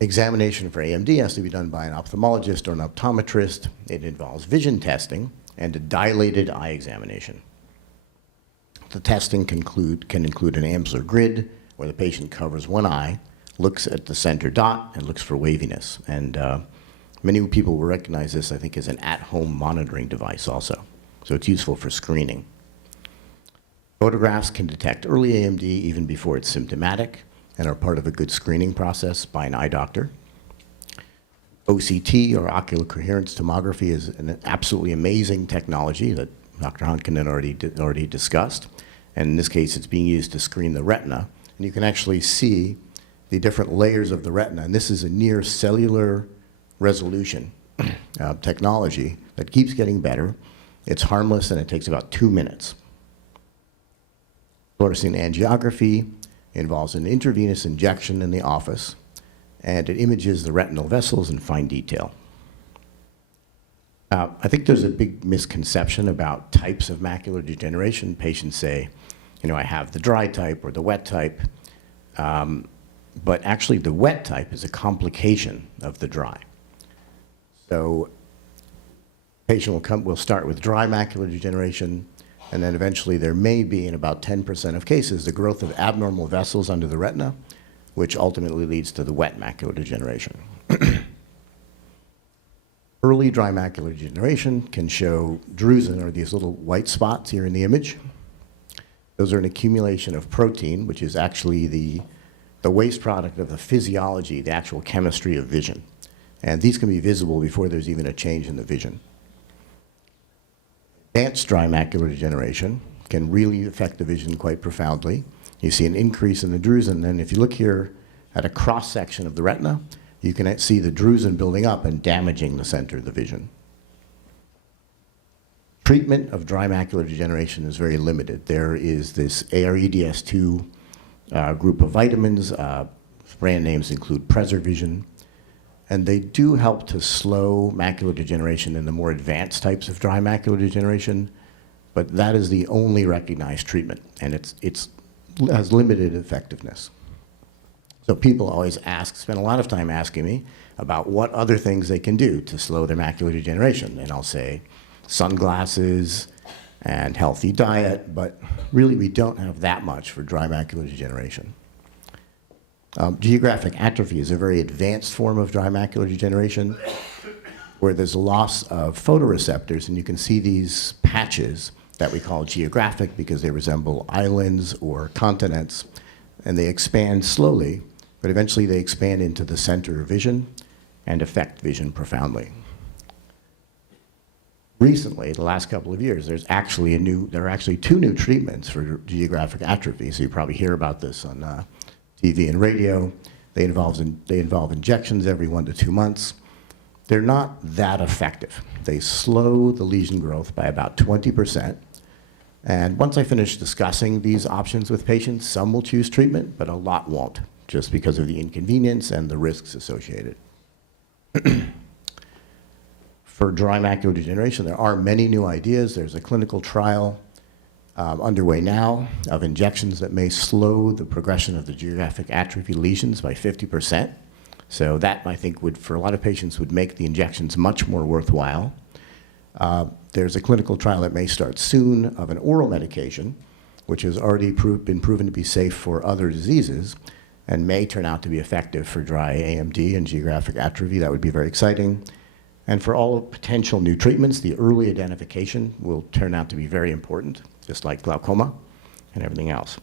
Examination for AMD has to be done by an ophthalmologist or an optometrist. It involves vision testing and a dilated eye examination. The testing can include an Amsler grid, where the patient covers one eye, looks at the center dot, and looks for waviness. And many people will recognize this, I think, as an at-home monitoring device also. So it's useful for screening. Photographs can detect early AMD even before it's symptomatic and are part of a good screening process by an eye doctor. OCT, or ocular coherence tomography, is an absolutely amazing technology that Dr. Hampton had already discussed. And in this case, it's being used to screen the retina. And you can actually see the different layers of the retina. And this is a near cellular resolution technology that keeps getting better. It's harmless, and it takes about 2 minutes. Fluorescein angiography involves an intravenous injection in the office, and it images the retinal vessels in fine detail. I think there's a big misconception about types of macular degeneration. Patients say, I have the dry type or the wet type, but actually the wet type is a complication of the dry. So patient will start with dry macular degeneration, and then eventually there may be, in about 10% of cases, the growth of abnormal vessels under the retina, which ultimately leads to the wet macular degeneration. Early dry macular degeneration can show drusen, or these little white spots here in the image. Those are an accumulation of protein, which is actually the the waste product of the physiology, the actual chemistry of vision. And these can be visible before there's even a change in the vision. Advanced dry macular degeneration can really affect the vision quite profoundly. You see an increase in the drusen, and if you look here at a cross-section of the retina, you can see the drusen building up and damaging the center of the vision. Treatment of dry macular degeneration is very limited. There is this AREDS2 group of vitamins. Brand names include Preservision. And they do help to slow macular degeneration in the more advanced types of dry macular degeneration, but that is the only recognized treatment, and it has limited effectiveness. So people always spend a lot of time asking me about what other things they can do to slow their macular degeneration. And I'll say sunglasses and healthy diet, but really we don't have that much for dry macular degeneration. Geographic atrophy is a very advanced form of dry macular degeneration where there's a loss of photoreceptors, and you can see these patches that we call geographic because they resemble islands or continents, and they expand slowly, but eventually they expand into the center of vision and affect vision profoundly. Recently, the last couple of years, there are actually 2 new treatments for geographic atrophy, so you probably hear about this on TV and radio. They involve injections every 1 to 2 months. They're not that effective. They slow the lesion growth by about 20%. And once I finish discussing these options with patients, some will choose treatment, but a lot won't, just because of the inconvenience and the risks associated. For dry macular degeneration, there are many new ideas. There's a clinical trial underway now of injections that may slow the progression of the geographic atrophy lesions by 50%. So that, I think, for a lot of patients, would make the injections much more worthwhile. There's a clinical trial that may start soon of an oral medication, which has already been proven to be safe for other diseases and may turn out to be effective for dry AMD and geographic atrophy. That would be very exciting. And for all potential new treatments, the early identification will turn out to be very important, just like glaucoma and everything else.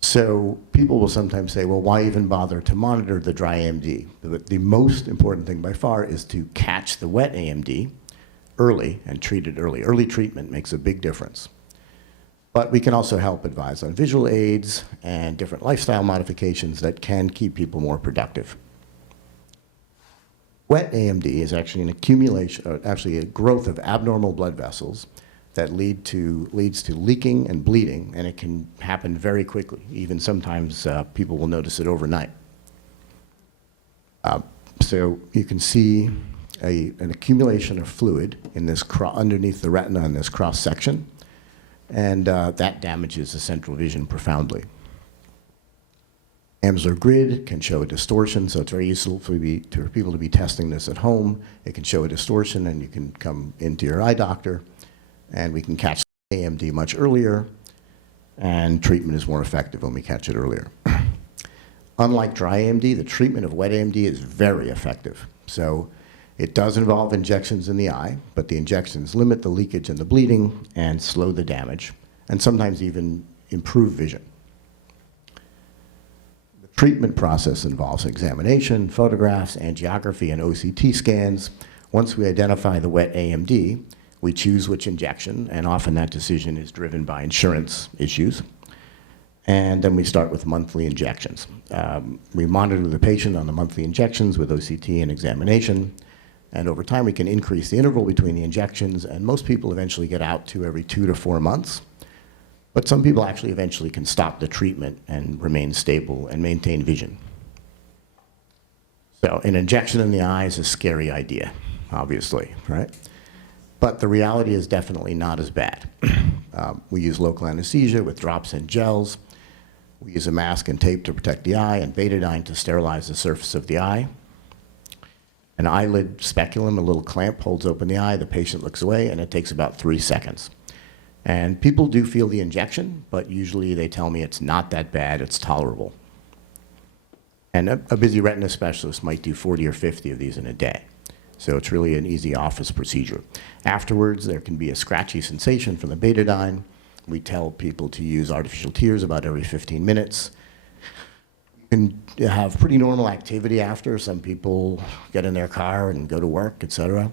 So people will sometimes say, well, why even bother to monitor the dry AMD? But the most important thing by far is to catch the wet AMD early and treat it early. Early treatment makes a big difference. But we can also help advise on visual aids and different lifestyle modifications that can keep people more productive. Wet AMD is actually an accumulation, actually a growth of abnormal blood vessels that leads to leaking and bleeding, and it can happen very quickly. Even sometimes people will notice it overnight. So you can see an accumulation of fluid in this underneath the retina in this cross section, and that damages the central vision profoundly. Amsler grid can show a distortion, so it's very useful for people to be testing this at home. It can show a distortion, and you can come into your eye doctor, and we can catch AMD much earlier, and treatment is more effective when we catch it earlier. Unlike dry AMD, the treatment of wet AMD is very effective. So it does involve injections in the eye, but the injections limit the leakage and the bleeding and slow the damage, and sometimes even improve vision. Treatment process involves examination, photographs, angiography, and OCT scans. Once we identify the wet AMD, we choose which injection, and often that decision is driven by insurance issues. And then we start with monthly injections. We monitor the patient on the monthly injections with OCT and examination, and over time we can increase the interval between the injections, and most people eventually get out to every 2 to 4 months. But some people actually eventually can stop the treatment and remain stable and maintain vision. So an injection in the eye is a scary idea, obviously, right? But the reality is definitely not as bad. We use local anesthesia with drops and gels. We use a mask and tape to protect the eye, and betadine to sterilize the surface of the eye. An eyelid speculum, a little clamp, holds open the eye. The patient looks away, and it takes about 3 seconds. And people do feel the injection, but usually they tell me it's not that bad, it's tolerable. And a busy retina specialist might do 40 or 50 of these in a day. So it's really an easy office procedure. Afterwards, there can be a scratchy sensation from the betadine. We tell people to use artificial tears about every 15 minutes. You can have pretty normal activity after. Some people get in their car and go to work, et cetera.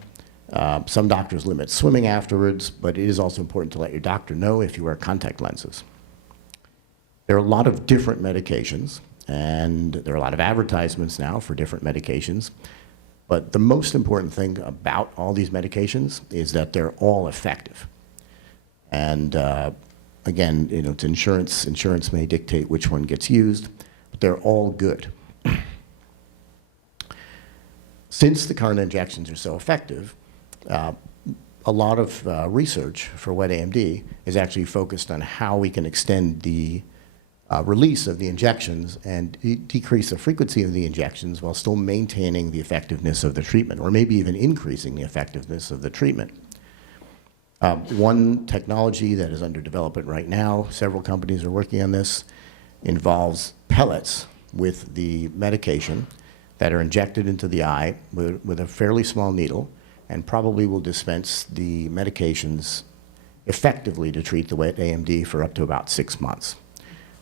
Some doctors limit swimming afterwards, but it is also important to let your doctor know if you wear contact lenses. There are a lot of different medications, and there are a lot of advertisements now for different medications. But the most important thing about all these medications is that they're all effective. And again, you know, it's insurance. Insurance may dictate which one gets used, but they're all good. Since the current injections are so effective, a lot of research for wet AMD is actually focused on how we can extend the release of the injections and decrease the frequency of the injections while still maintaining the effectiveness of the treatment, or maybe even increasing the effectiveness of the treatment. One technology that is under development right now, several companies are working on this, involves pellets with the medication that are injected into the eye with a fairly small needle, and probably will dispense the medications effectively to treat the wet AMD for up to about 6 months.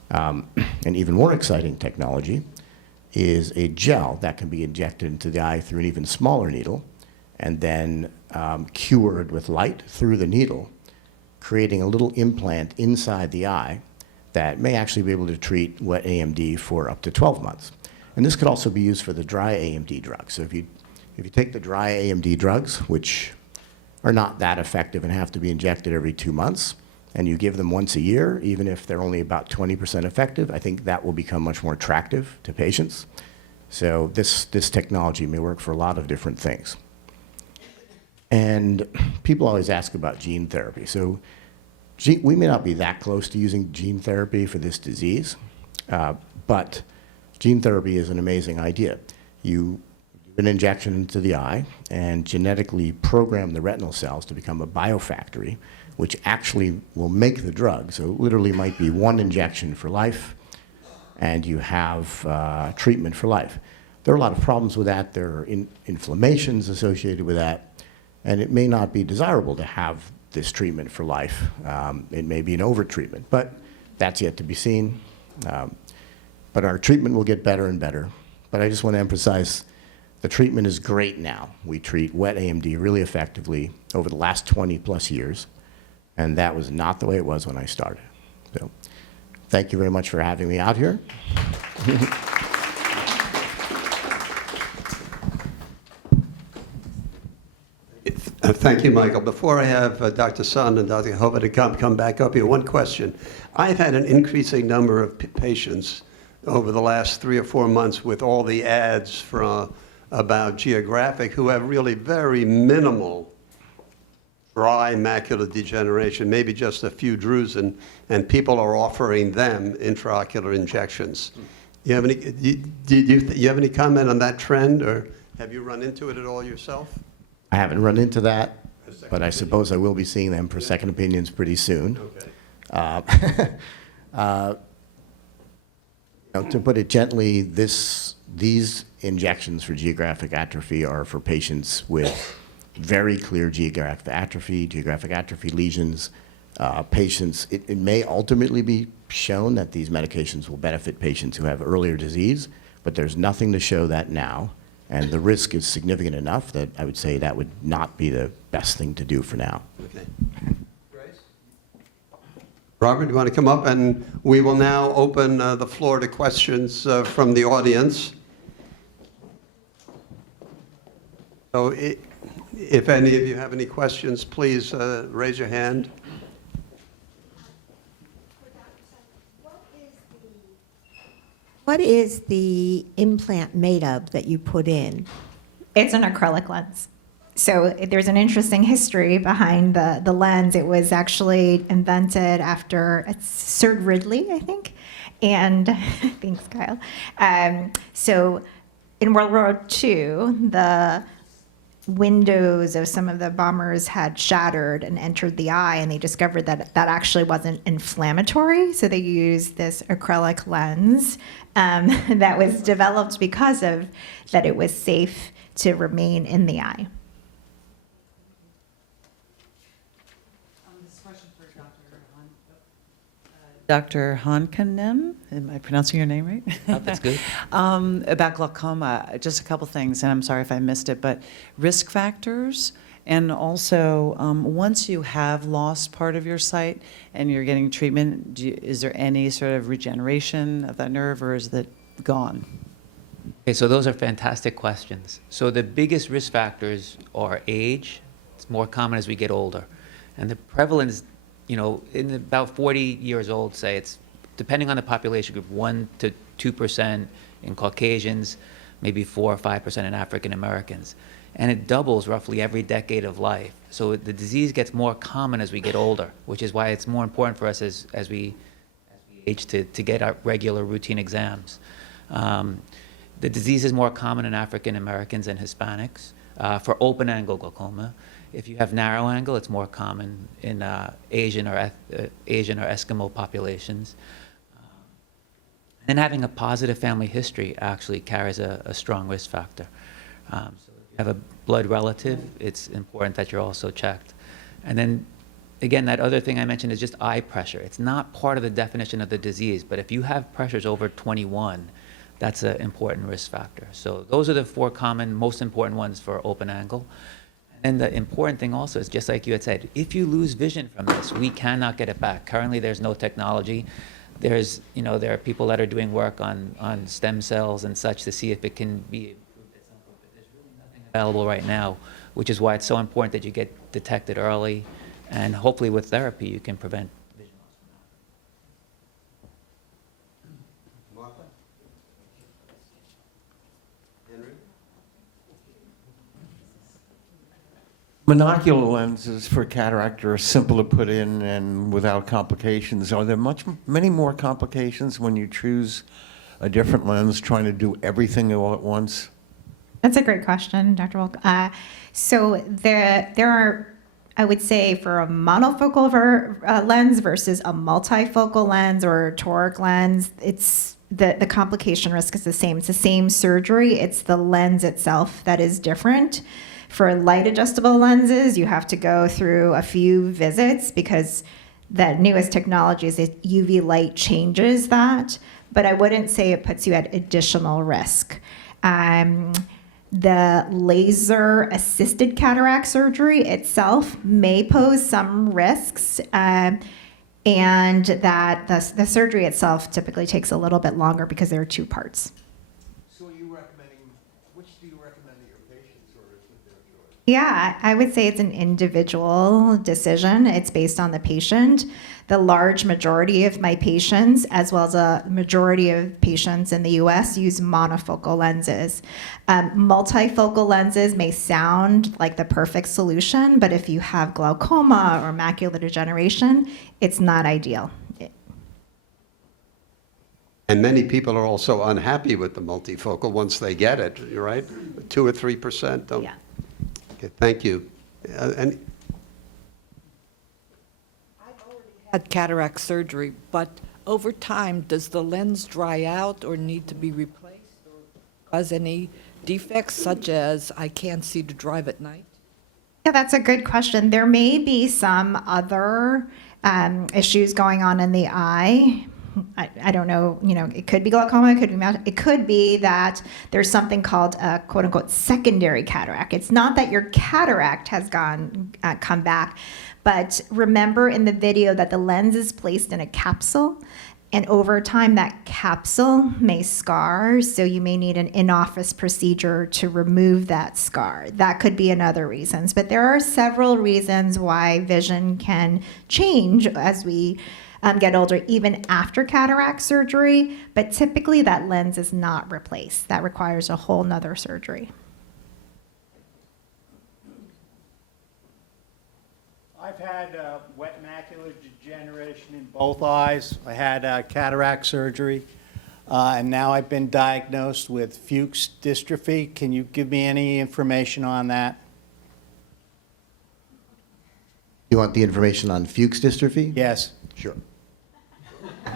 An even more exciting technology is a gel that can be injected into the eye through an even smaller needle and then cured with light through the needle, creating a little implant inside the eye that may actually be able to treat wet AMD for up to 12 months. And this could also be used for the dry AMD drugs. So if you take the dry AMD drugs, which are not that effective and have to be injected every 2 months, and you give them once a year, even if they're only about 20% effective, I think that will become much more attractive to patients. So this technology may work for a lot of different things. And people always ask about gene therapy. So we may not be that close to using gene therapy for this disease, but gene therapy is an amazing idea. You give an injection into the eye and genetically program the retinal cells to become a biofactory, which actually will make the drug. So it literally might be one injection for life, and you have treatment for life. There are a lot of problems with that. There are inflammations associated with that, and it may not be desirable to have this treatment for life. It may be an over-treatment, but that's yet to be seen. But our treatment will get better and better. But I just want to emphasize the treatment is great now. We treat wet AMD really effectively over the last 20 plus years, and that was not the way it was when I started. So thank you very much for having me out here. Thank you, Michael. Before I have Dr. Sun and Dr. Hova to come back up here, one question. I've had an increasing number of patients over the last 3 or 4 months with all the ads about geographic who have really very minimal dry macular degeneration, maybe just a few drusen, and people are offering them intraocular injections. Do you have any comment on that trend, or have you run into it at all yourself? I haven't run into that, but I suppose I will be seeing them for second opinions pretty soon. Okay. To put it gently, these injections for geographic atrophy are for patients with very clear geographic atrophy lesions. It may ultimately be shown that these medications will benefit patients who have earlier disease, but there's nothing to show that now. And the risk is significant enough that I would say that would not be the best thing to do for now. Okay. Grace? Robert, you want to come up? And we will now open the floor to questions from the audience. So if any of you have any questions, please raise your hand. What is the implant made of that you put in? It's an acrylic lens. So there's an interesting history behind the lens. It was actually invented after Sir Ridley, I think. And thanks, Kyle. So in World War II, the windows of some of the bombers had shattered and entered the eye, and they discovered that that actually wasn't inflammatory. So they used this acrylic lens that was developed because of that it was safe to remain in the eye. This question for Dr. Dr. Honkanem, am I pronouncing your name right? Oh, that's good. About glaucoma, just a couple things, and I'm sorry if I missed it, but risk factors, and also once you have lost part of your sight and you're getting treatment, is there any sort of regeneration of that nerve, or is that gone? Okay, so those are fantastic questions. So the biggest risk factors are age. It's more common as we get older. And the prevalence, in about 40 years old, say, it's, depending on the population group, 1 to 2% in Caucasians, maybe 4 or 5% in African Americans. And it doubles roughly every decade of life. So the disease gets more common as we get older, which is why it's more important for us as we age to get our regular routine exams. The disease is more common in African Americans and Hispanics. For open-angle glaucoma, if you have narrow angle, it's more common in Asian or Eskimo populations. And having a positive family history actually carries a strong risk factor. So if you have a blood relative, it's important that you're also checked. And then, again, that other thing I mentioned is just eye pressure. It's not part of the definition of the disease, but if you have pressures over 21, that's an important risk factor. So those are the 4 common, most important ones for open angle. And the important thing also is, just like you had said, if you lose vision from this, we cannot get it back. Currently, there's no technology. There are people that are doing work on stem cells and such to see if it can be improved at some point, but there's really nothing available right now, which is why it's so important that you get detected early, and hopefully with therapy you can prevent vision loss from that. Martha? Henry? Monocular lenses for cataract are simple to put in and without complications. Are there many more complications when you choose a different lens, trying to do everything all at once? That's a great question, Dr. Volk. So there are, I would say, for a monofocal lens versus a multifocal lens or a toric lens, it's the complication risk is the same. It's the same surgery. It's the lens itself that is different. For light adjustable lenses, you have to go through a few visits because the newest technology is that UV light changes that, but I wouldn't say it puts you at additional risk. The laser-assisted cataract surgery itself may pose some risks, and that the surgery itself typically takes a little bit longer because there are 2 parts. So which do you recommend to your patients, or is it their choice? Yeah, I would say it's an individual decision. It's based on the patient. The large majority of my patients, as well as a majority of patients in the US, use monofocal lenses. Multifocal lenses may sound like the perfect solution, but if you have glaucoma or macular degeneration, it's not ideal. And many people are also unhappy with the multifocal once they get it, right? 2 or 3% don't. Yeah. Okay, thank you. And Had cataract surgery, but over time, does the lens dry out or need to be replaced or cause any defects such as I can't see to drive at night? Yeah, that's a good question. There may be some other issues going on in the eye. I don't know, it could be glaucoma, it could be that there's something called a quote unquote secondary cataract. It's not that your cataract has come back, but remember in the video that the lens is placed in a capsule, and over time that capsule may scar, so you may need an in-office procedure to remove that scar. That could be another reason, but there are several reasons why vision can change as we get older, even after cataract surgery, but typically that lens is not replaced. That requires a whole nother surgery. I've had wet macular degeneration in both eyes. I had cataract surgery, and now I've been diagnosed with Fuchs dystrophy. Can you give me any information on that? You want the information on Fuchs dystrophy? Yes. Sure.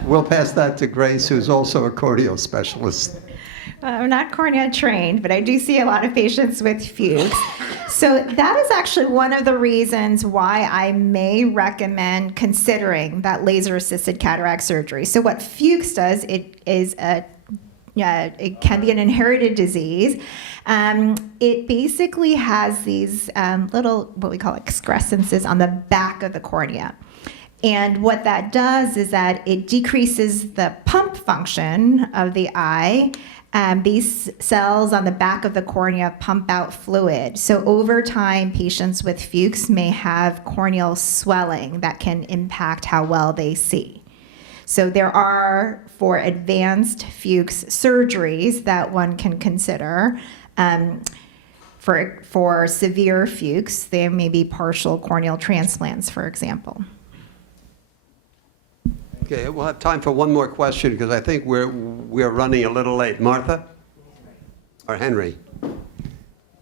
we'll pass that to Grace, who's also a corneal specialist. I'm not cornea trained, but I do see a lot of patients with Fuchs. So that is actually one of the reasons why I may recommend considering that laser-assisted cataract surgery. So what Fuchs does, it can be an inherited disease. It basically has these little, what we call excrescences on the back of the cornea. And what that does is that it decreases the pump function of the eye. These cells on the back of the cornea pump out fluid. So over time, patients with Fuchs may have corneal swelling that can impact how well they see. So there are, for advanced Fuchs surgeries that one can consider. For severe Fuchs, there may be partial corneal transplants, for example. Okay, we'll have time for one more question because I think we're running a little late. Martha? Or Henry?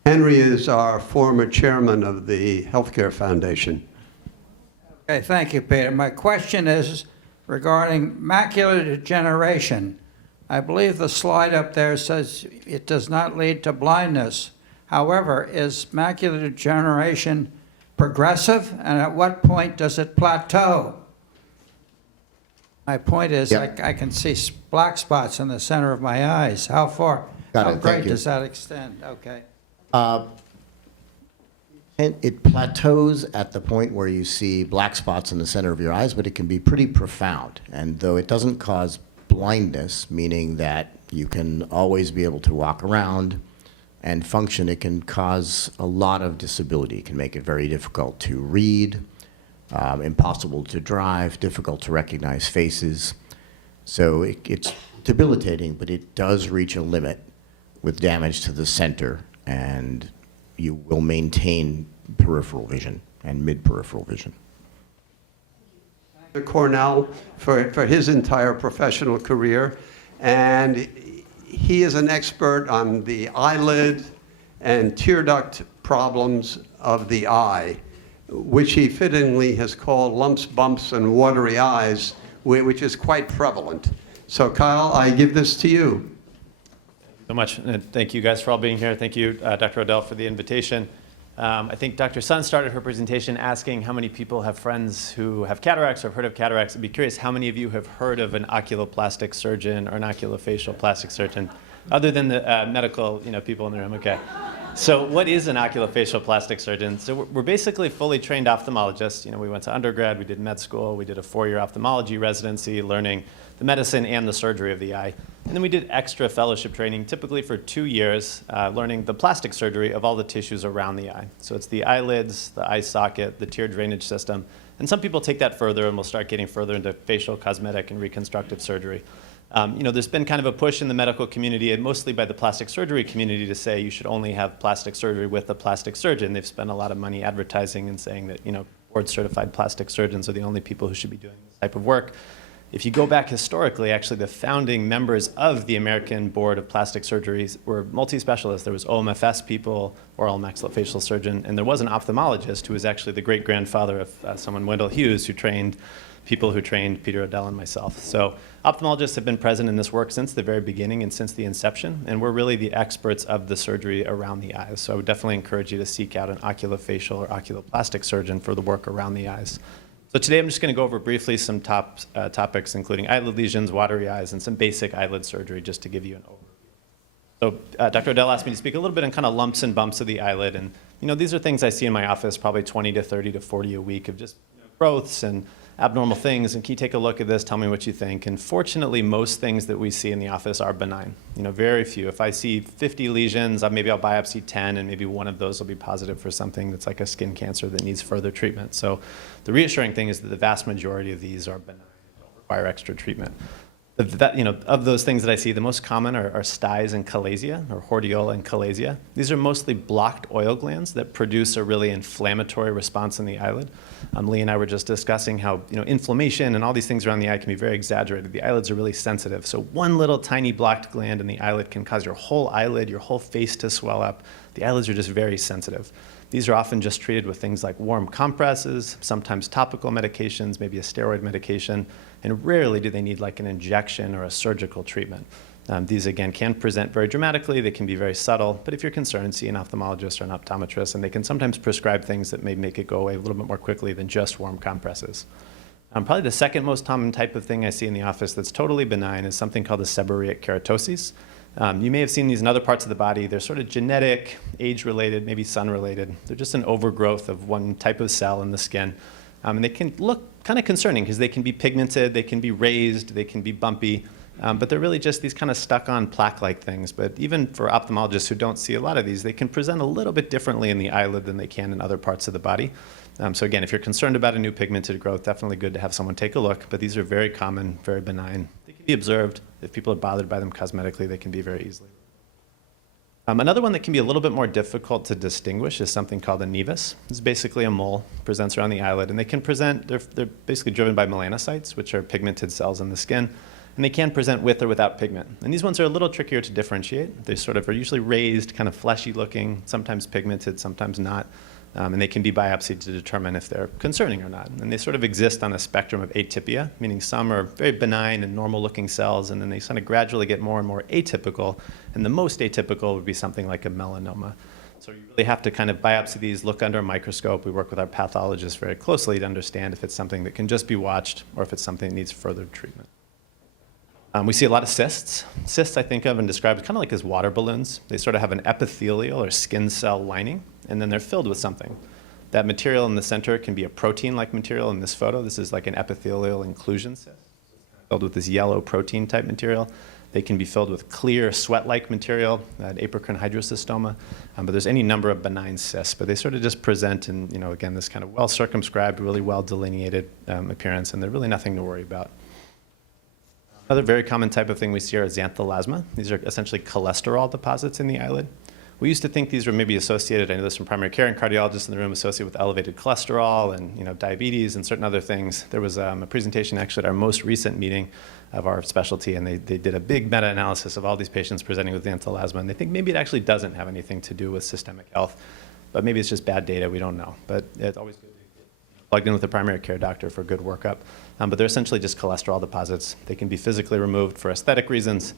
Henry is our former chairman of the Healthcare Foundation. Okay, thank you, Peter. My question is regarding macular degeneration. I believe the slide up there says it does not lead to blindness. However, is macular degeneration progressive, and at what point does it plateau? My point is, Yeah. I can see black spots in the center of my eyes. How far, Got it, how thank great you. does that extend? Okay. And it plateaus at the point where you see black spots in the center of your eyes, but it can be pretty profound. And though it doesn't cause blindness, meaning that you can always be able to walk around and function, it can cause a lot of disability. It can make it very difficult to read, impossible to drive, difficult to recognize faces. So it's debilitating, but it does reach a limit with damage to the center, and you will maintain peripheral vision and mid-peripheral vision. Cornell for his entire professional career, and he is an expert on the eyelid and tear duct problems of the eye, which he fittingly has called lumps, bumps, and watery eyes, which is quite prevalent. So Kyle, I give this to you. So much, and thank you guys for all being here. Thank you, Dr. Odell, for the invitation. I think Dr. Sun started her presentation asking how many people have friends who have cataracts or have heard of cataracts. I'd be curious how many of you have heard of an oculoplastic surgeon or an oculofacial plastic surgeon, other than the medical people in the room. Okay. So what is an oculofacial plastic surgeon? So we're basically fully trained ophthalmologists. We went to undergrad, we did med school, we did a 4-year ophthalmology residency, learning the medicine and the surgery of the eye. And then we did extra fellowship training, typically for 2 years, learning the plastic surgery of all the tissues around the eye. So it's the eyelids, the eye socket, the tear drainage system. And some people take that further and will start getting further into facial, cosmetic, and reconstructive surgery. There's been kind of a push in the medical community, and mostly by the plastic surgery community, to say you should only have plastic surgery with a plastic surgeon. They've spent a lot of money advertising and saying that, board-certified plastic surgeons are the only people who should be doing this type of work. If you go back historically, actually the founding members of the American Board of Plastic Surgeries were multi-specialists. There was OMFS people, oral maxillofacial surgeon, and there was an ophthalmologist who was actually the great-grandfather of someone, Wendell Hughes, who trained people who trained Peter Odell and myself. So ophthalmologists have been present in this work since the very beginning and since the inception, and we're really the experts of the surgery around the eyes. So I would definitely encourage you to seek out an oculofacial or oculoplastic surgeon for the work around the eyes. So today I'm just going to go over briefly some topics, including eyelid lesions, watery eyes, and some basic eyelid surgery, just to give you an overview. So Dr. Odell asked me to speak a little bit on kind of lumps and bumps of the eyelid. And these are things I see in my office, probably 20 to 30 to 40 a week of just growths and abnormal things. And can you take a look at this? Tell me what you think. And fortunately, most things that we see in the office are benign. Very few. If I see 50 lesions, maybe I'll biopsy 10, and maybe one of those will be positive for something that's like a skin cancer that needs further treatment. So the reassuring thing is that the vast majority of these are benign, don't require extra treatment. Of those things that I see, the most common are styes and chalasia, or hordeola and chalasia. These are mostly blocked oil glands that produce a really inflammatory response in the eyelid. Lee and I were just discussing how inflammation and all these things around the eye can be very exaggerated. The eyelids are really sensitive. So one little tiny blocked gland in the eyelid can cause your whole eyelid, your whole face to swell up. The eyelids are just very sensitive. These are often just treated with things like warm compresses, sometimes topical medications, maybe a steroid medication, and rarely do they need like an injection or a surgical treatment. These, again, can present very dramatically. They can be very subtle. But if you're concerned, see an ophthalmologist or an optometrist, and they can sometimes prescribe things that may make it go away a little bit more quickly than just warm compresses. Probably the second most common type of thing I see in the office that's totally benign is something called the seborrheic keratoses. You may have seen these in other parts of the body. They're sort of genetic, age-related, maybe sun-related. They're just an overgrowth of one type of cell in the skin. And they can look kind of concerning because they can be pigmented, they can be raised, they can be bumpy. But they're really just these kind of stuck-on plaque-like things. But even for ophthalmologists who don't see a lot of these, they can present a little bit differently in the eyelid than they can in other parts of the body. So again, if you're concerned about a new pigmented growth, definitely good to have someone take a look. But these are very common, very benign. They can be observed. If people are bothered by them cosmetically, they can be very easily. Another one that can be a little bit more difficult to distinguish is something called a nevus. It's basically a mole, presents around the eyelid, and they can present, they're basically driven by melanocytes, which are pigmented cells in the skin, and they can present with or without pigment. And these ones are a little trickier to differentiate. They sort of are usually raised, kind of fleshy looking, sometimes pigmented, sometimes not. And they can be biopsied to determine if they're concerning or not. And they sort of exist on a spectrum of atypia, meaning some are very benign and normal-looking cells, and then they sort of gradually get more and more atypical. And the most atypical would be something like a melanoma. So you really have to kind of biopsy these, look under a microscope. We work with our pathologists very closely to understand if it's something that can just be watched or if it's something that needs further treatment. We see a lot of cysts. Cysts I think of and describe kind of like as water balloons. They sort of have an epithelial or skin cell lining, and then they're filled with something. That material in the center can be a protein-like material in this photo. This is like an epithelial inclusion cyst, filled with this yellow protein-type material. They can be filled with clear sweat-like material, apocrine hydrocystoma, but there's any number of benign cysts. But they sort of just present in, again, this kind of well-circumscribed, really well-delineated appearance, and they're really nothing to worry about. Another very common type of thing we see are xanthelasma. These are essentially cholesterol deposits in the eyelid. We used to think these were maybe associated, I know there's some primary care and cardiologists in the room, associated with elevated cholesterol and diabetes and certain other things. There was a presentation actually at our most recent meeting of our specialty, and they did a big meta-analysis of all these patients presenting with xanthelasma, and they think maybe it actually doesn't have anything to do with systemic health, but maybe it's just bad data, we don't know. But it's always good to get plugged in with a primary care doctor for a good workup. But they're essentially just cholesterol deposits. They can be physically removed for aesthetic reasons,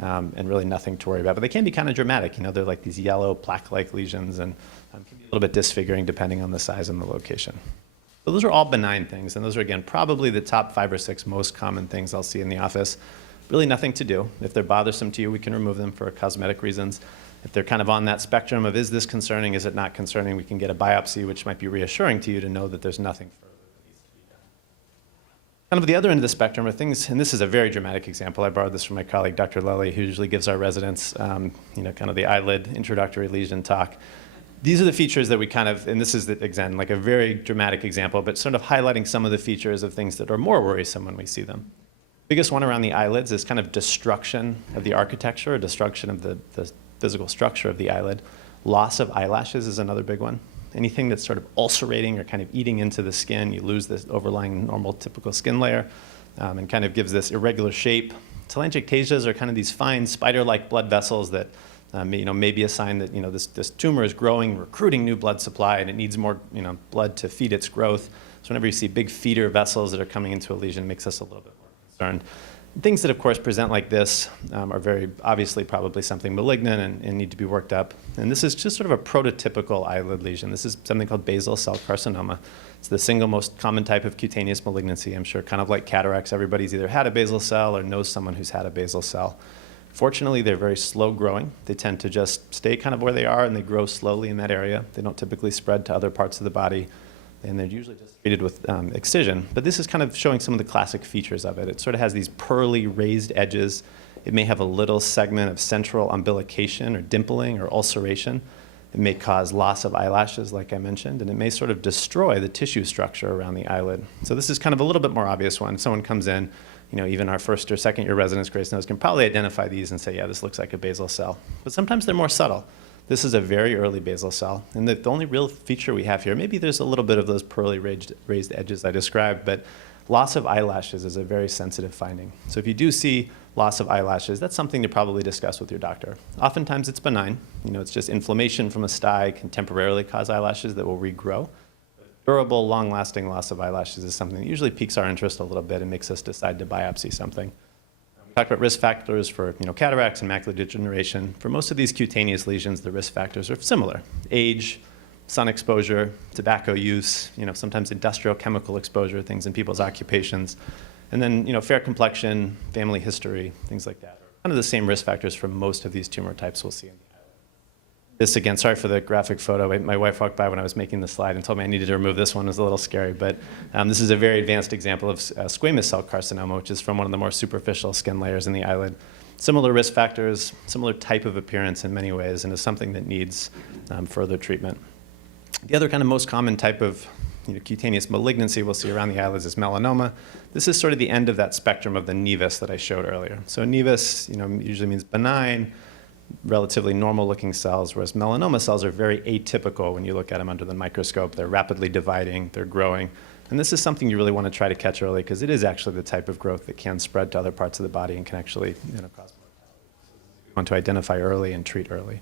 and really nothing to worry about. But they can be kind of dramatic. They're like these yellow plaque-like lesions, and can be a little bit disfiguring depending on the size and the location. So those are all benign things, and those are, again, probably the top 5 or 6 most common things I'll see in the office. Really nothing to do. If they're bothersome to you, we can remove them for cosmetic reasons. If they're kind of on that spectrum of is this concerning, is it not concerning, we can get a biopsy, which might be reassuring to you to know that there's nothing further. Kind of the other end of the spectrum are things, and this is a very dramatic example. I borrowed this from my colleague, Dr. Lelly, who usually gives our residents, kind of the eyelid introductory lesion talk. These are the features that we kind of, and this is, again, like a very dramatic example, but sort of highlighting some of the features of things that are more worrisome when we see them. Biggest one around the eyelids is kind of destruction of the architecture, or destruction of the physical structure of the eyelid. Loss of eyelashes is another big one. Anything that's sort of ulcerating or kind of eating into the skin, you lose this overlying normal typical skin layer, and kind of gives this irregular shape. Telangiectasias are kind of these fine spider-like blood vessels that may be a sign that this tumor is growing, recruiting new blood supply, and it needs more blood to feed its growth. So whenever you see big feeder vessels that are coming into a lesion, it makes us a little bit more concerned. Things that, of course, present like this are very obviously probably something malignant and need to be worked up. And this is just sort of a prototypical eyelid lesion. This is something called basal cell carcinoma. It's the single most common type of cutaneous malignancy. I'm sure kind of like cataracts, everybody's either had a basal cell or knows someone who's had a basal cell. Fortunately, they're very slow growing. They tend to just stay kind of where they are, and they grow slowly in that area. They don't typically spread to other parts of the body, and they're usually just treated with excision. But this is kind of showing some of the classic features of it. It sort of has these pearly raised edges. It may have a little segment of central umbilication or dimpling or ulceration. It may cause loss of eyelashes, like I mentioned, and it may sort of destroy the tissue structure around the eyelid. So this is kind of a little bit more obvious one. If someone comes in, even our first or second year residents, Grace knows, can probably identify these and say, yeah, this looks like a basal cell. But sometimes they're more subtle. This is a very early basal cell. And the only real feature we have here, maybe there's a little bit of those pearly raised edges I described, but loss of eyelashes is a very sensitive finding. So if you do see loss of eyelashes, that's something to probably discuss with your doctor. Oftentimes it's benign. It's just inflammation from a stye can temporarily cause eyelashes that will regrow. Durable, long-lasting loss of eyelashes is something that usually piques our interest a little bit and makes us decide to biopsy something. We talked about risk factors for cataracts and macular degeneration. For most of these cutaneous lesions, the risk factors are similar. Age, sun exposure, tobacco use, sometimes industrial chemical exposure, things in people's occupations, and then fair complexion, family history, things like that. Kind of the same risk factors for most of these tumor types we'll see in the eye. This again, sorry for the graphic photo. My wife walked by when I was making the slide and told me I needed to remove this one. It was a little scary, but this is a very advanced example of squamous cell carcinoma, which is from one of the more superficial skin layers in the eyelid. Similar risk factors, similar type of appearance in many ways, and is something that needs further treatment. The other kind of most common type of cutaneous malignancy we'll see around the eyelids is melanoma. This is sort of the end of that spectrum of the nevus that I showed earlier. So nevus, usually means benign, relatively normal-looking cells, whereas melanoma cells are very atypical when you look at them under the microscope. They're rapidly dividing, they're growing. And this is something you really want to try to catch early because it is actually the type of growth that can spread to other parts of the body and can actually cause mortality. So you want to identify early and treat early.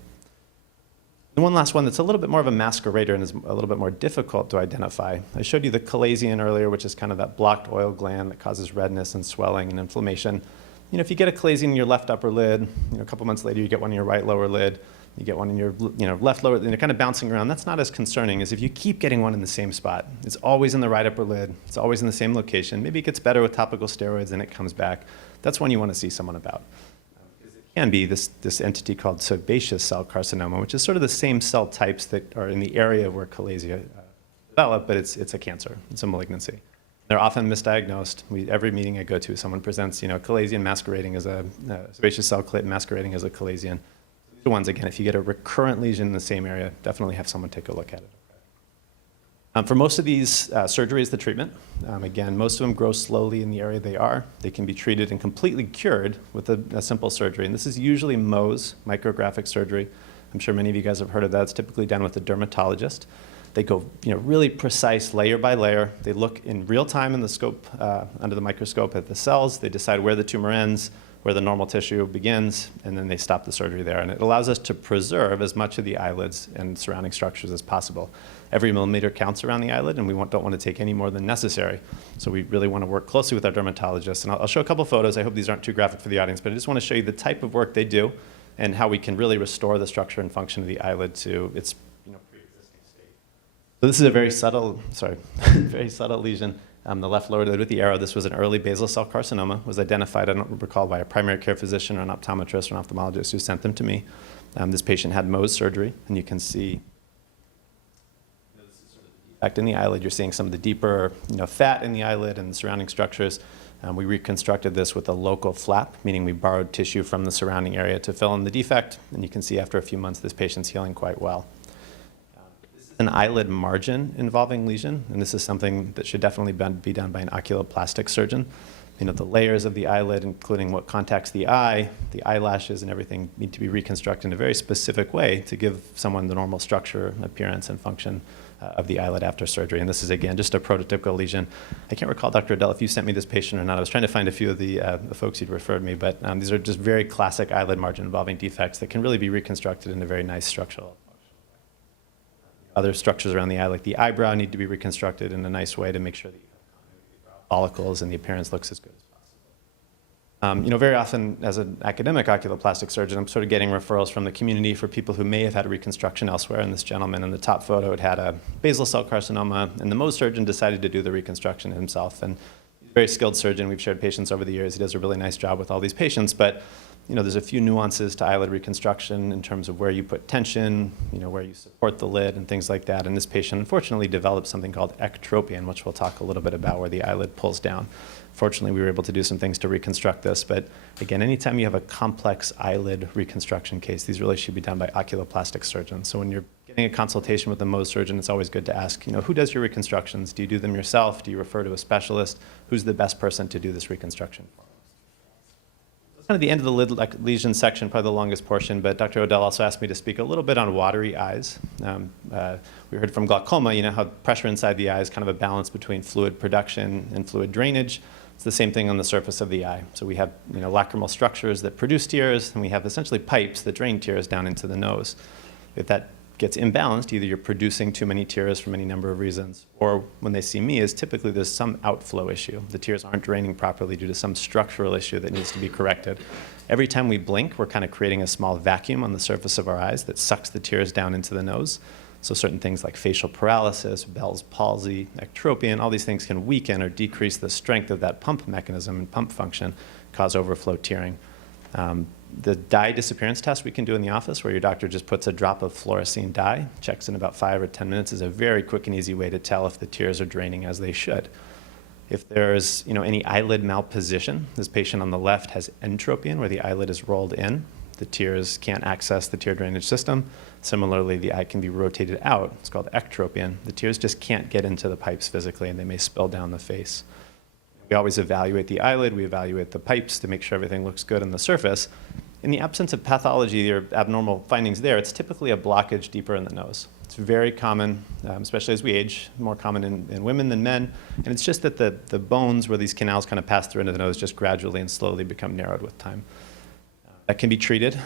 And one last one that's a little bit more of a masquerader and is a little bit more difficult to identify. I showed you the chalazion earlier, which is kind of that blocked oil gland that causes redness and swelling and inflammation. If you get a chalazion in your left upper lid, a couple months later you get one in your right lower lid, you get one in your left lower, and they're kind of bouncing around. That's not as concerning as if you keep getting one in the same spot. It's always in the right upper lid. It's always in the same location. Maybe it gets better with topical steroids and it comes back. That's one you want to see someone about. Can be this entity called sebaceous cell carcinoma, which is sort of the same cell types that are in the area where chalazion develop, but it's a cancer. It's a malignancy. They're often misdiagnosed. Every meeting I go to, someone presents, chalazion masquerading as a sebaceous cell clit masquerading as a chalazion. These are ones, again, if you get a recurrent lesion in the same area, definitely have someone take a look at it. For most of these, surgery is the treatment. Again, most of them grow slowly in the area they are. They can be treated and completely cured with a simple surgery. And this is usually Mohs, micrographic surgery. I'm sure many of you guys have heard of that. It's typically done with a dermatologist. They go really precise layer by layer. They look in real time in the scope, under the microscope at the cells. They decide where the tumor ends, where the normal tissue begins, and then they stop the surgery there. And it allows us to preserve as much of the eyelids and surrounding structures as possible. Every millimeter counts around the eyelid, and we don't want to take any more than necessary. So we really want to work closely with our dermatologists. And I'll show a couple photos. I hope these aren't too graphic for the audience, but I just want to show you the type of work they do and how we can really restore the structure and function of the eyelid to its pre-existing state. So this is a very subtle, very subtle lesion. The left lower lid with the arrow, this was an early basal cell carcinoma, was identified, I don't recall, by a primary care physician or an optometrist or an ophthalmologist who sent them to me. This patient had Mohs surgery, and you can see this is sort of the defect in the eyelid. You're seeing some of the deeper fat in the eyelid and the surrounding structures. We reconstructed this with a local flap, meaning we borrowed tissue from the surrounding area to fill in the defect, and you can see after a few months this patient's healing quite well. An eyelid margin involving lesion, and this is something that should definitely be done by an oculoplastic surgeon. The layers of the eyelid, including what contacts the eye, the eyelashes, and everything need to be reconstructed in a very specific way to give someone the normal structure, appearance, and function of the eyelid after surgery. And this is, again, just a prototypical lesion. I can't recall, Dr. Adele, if you sent me this patient or not. I was trying to find a few of the folks you'd referred me, but these are just very classic eyelid margin involving defects that can really be reconstructed in a very nice structural. Other structures around the eye, like the eyebrow, need to be reconstructed in a nice way to make sure that you have follicles and the appearance looks as good as possible. Very often, as an academic oculoplastic surgeon, I'm sort of getting referrals from the community for people who may have had a reconstruction elsewhere. And this gentleman in the top photo had a basal cell carcinoma, and the Mohs surgeon decided to do the reconstruction himself. And he's a very skilled surgeon. We've shared patients over the years. He does a really nice job with all these patients, but there's a few nuances to eyelid reconstruction in terms of where you put tension, where you support the lid and things like that. And this patient unfortunately developed something called ectropion, which we'll talk a little bit about, where the eyelid pulls down. Fortunately, we were able to do some things to reconstruct this. But again, anytime you have a complex eyelid reconstruction case, these really should be done by oculoplastic surgeons. So when you're getting a consultation with a Mohs surgeon, it's always good to ask, who does your reconstructions? Do you do them yourself? Do you refer to a specialist? Who's the best person to do this reconstruction for? Kind of the end of the lid lesion section, probably the longest portion, but Dr. Odell also asked me to speak a little bit on watery eyes. We heard from glaucoma, how pressure inside the eye is kind of a balance between fluid production and fluid drainage. It's the same thing on the surface of the eye. So we have lacrimal structures that produce tears, and we have essentially pipes that drain tears down into the nose. If that gets imbalanced, either you're producing too many tears from any number of reasons, or when they see me, is typically there's some outflow issue. The tears aren't draining properly due to some structural issue that needs to be corrected. Every time we blink, we're kind of creating a small vacuum on the surface of our eyes that sucks the tears down into the nose. So certain things like facial paralysis, Bell's palsy, ectropion, all these things can weaken or decrease the strength of that pump mechanism and pump function, cause overflow tearing. The dye disappearance test we can do in the office, where your doctor just puts a drop of fluorescein dye, checks in about 5 or 10 minutes, is a very quick and easy way to tell if the tears are draining as they should. If there's any eyelid malposition, this patient on the left has entropion, where the eyelid is rolled in. The tears can't access the tear drainage system. Similarly, the eye can be rotated out. It's called ectropion. The tears just can't get into the pipes physically, and they may spill down the face. We always evaluate the eyelid. We evaluate the pipes to make sure everything looks good on the surface. In the absence of pathology or abnormal findings there, it's typically a blockage deeper in the nose. It's very common, especially as we age, more common in women than men. And it's just that the bones where these canals kind of pass through into the nose just gradually and slowly become narrowed with time. That can be treated.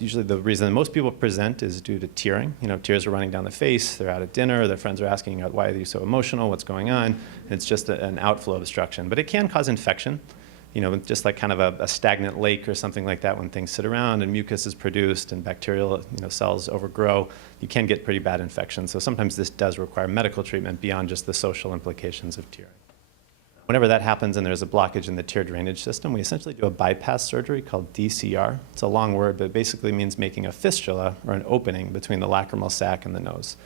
Usually the reason most people present is due to tearing. Tears are running down the face, they're out at dinner, their friends are asking, why are you so emotional, what's going on? And it's just an outflow obstruction. But it can cause infection, just like kind of a stagnant lake or something like that. When things sit around and mucus is produced and bacterial cells overgrow, you can get pretty bad infections. So sometimes this does require medical treatment beyond just the social implications of tearing. Whenever that happens and there's a blockage in the tear drainage system, we essentially do a bypass surgery called DCR. It's a long word, but it basically means making a fistula or an opening between the lacrimal sac and the nose.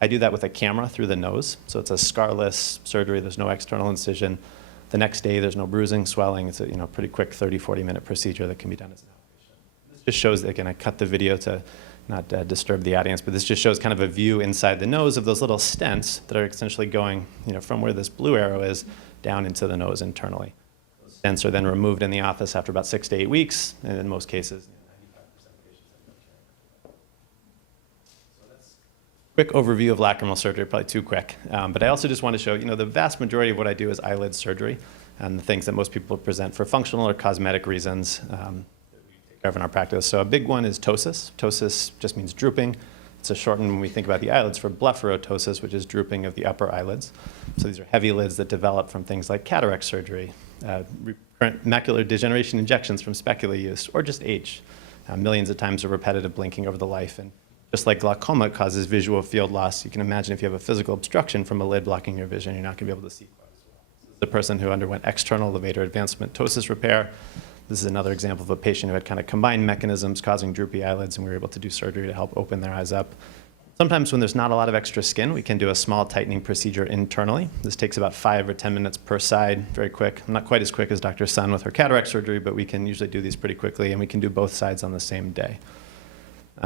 I do that with a camera through the nose, so it's a scarless surgery. There's no external incision. The next day, there's no bruising, swelling. It's a pretty quick 30, 40-minute procedure that can be done as an outpatient. This just shows, again, I cut the video to not disturb the audience, but this just shows kind of a view inside the nose of those little stents that are essentially going from where this blue arrow is down into the nose internally. Those stents are then removed in the office after about 6 to 8 weeks, and in most cases, 95% of patients have no tear. So that's a quick overview of lacrimal surgery, probably too quick. But I also just want to show, the vast majority of what I do is eyelid surgery, and the things that most people present for functional or cosmetic reasons that we take care of in our practice. So a big one is ptosis. Ptosis just means drooping. It's a shortened when we think about the eyelids for blepharoptosis, which is drooping of the upper eyelids. So these are heavy lids that develop from things like cataract surgery, recurrent macular degeneration injections from specular use, or just age. Millions of times of repetitive blinking over the life. And just like glaucoma causes visual field loss, you can imagine if you have a physical obstruction from a lid blocking your vision, you're not going to be able to see quite as well. This is the person who underwent external levator advancement ptosis repair. This is another example of a patient who had kind of combined mechanisms causing droopy eyelids, and we were able to do surgery to help open their eyes up. Sometimes when there's not a lot of extra skin, we can do a small tightening procedure internally. This takes about 5 or 10 minutes per side, very quick. Not quite as quick as Dr. Sun with her cataract surgery, but we can usually do these pretty quickly, and we can do both sides on the same day.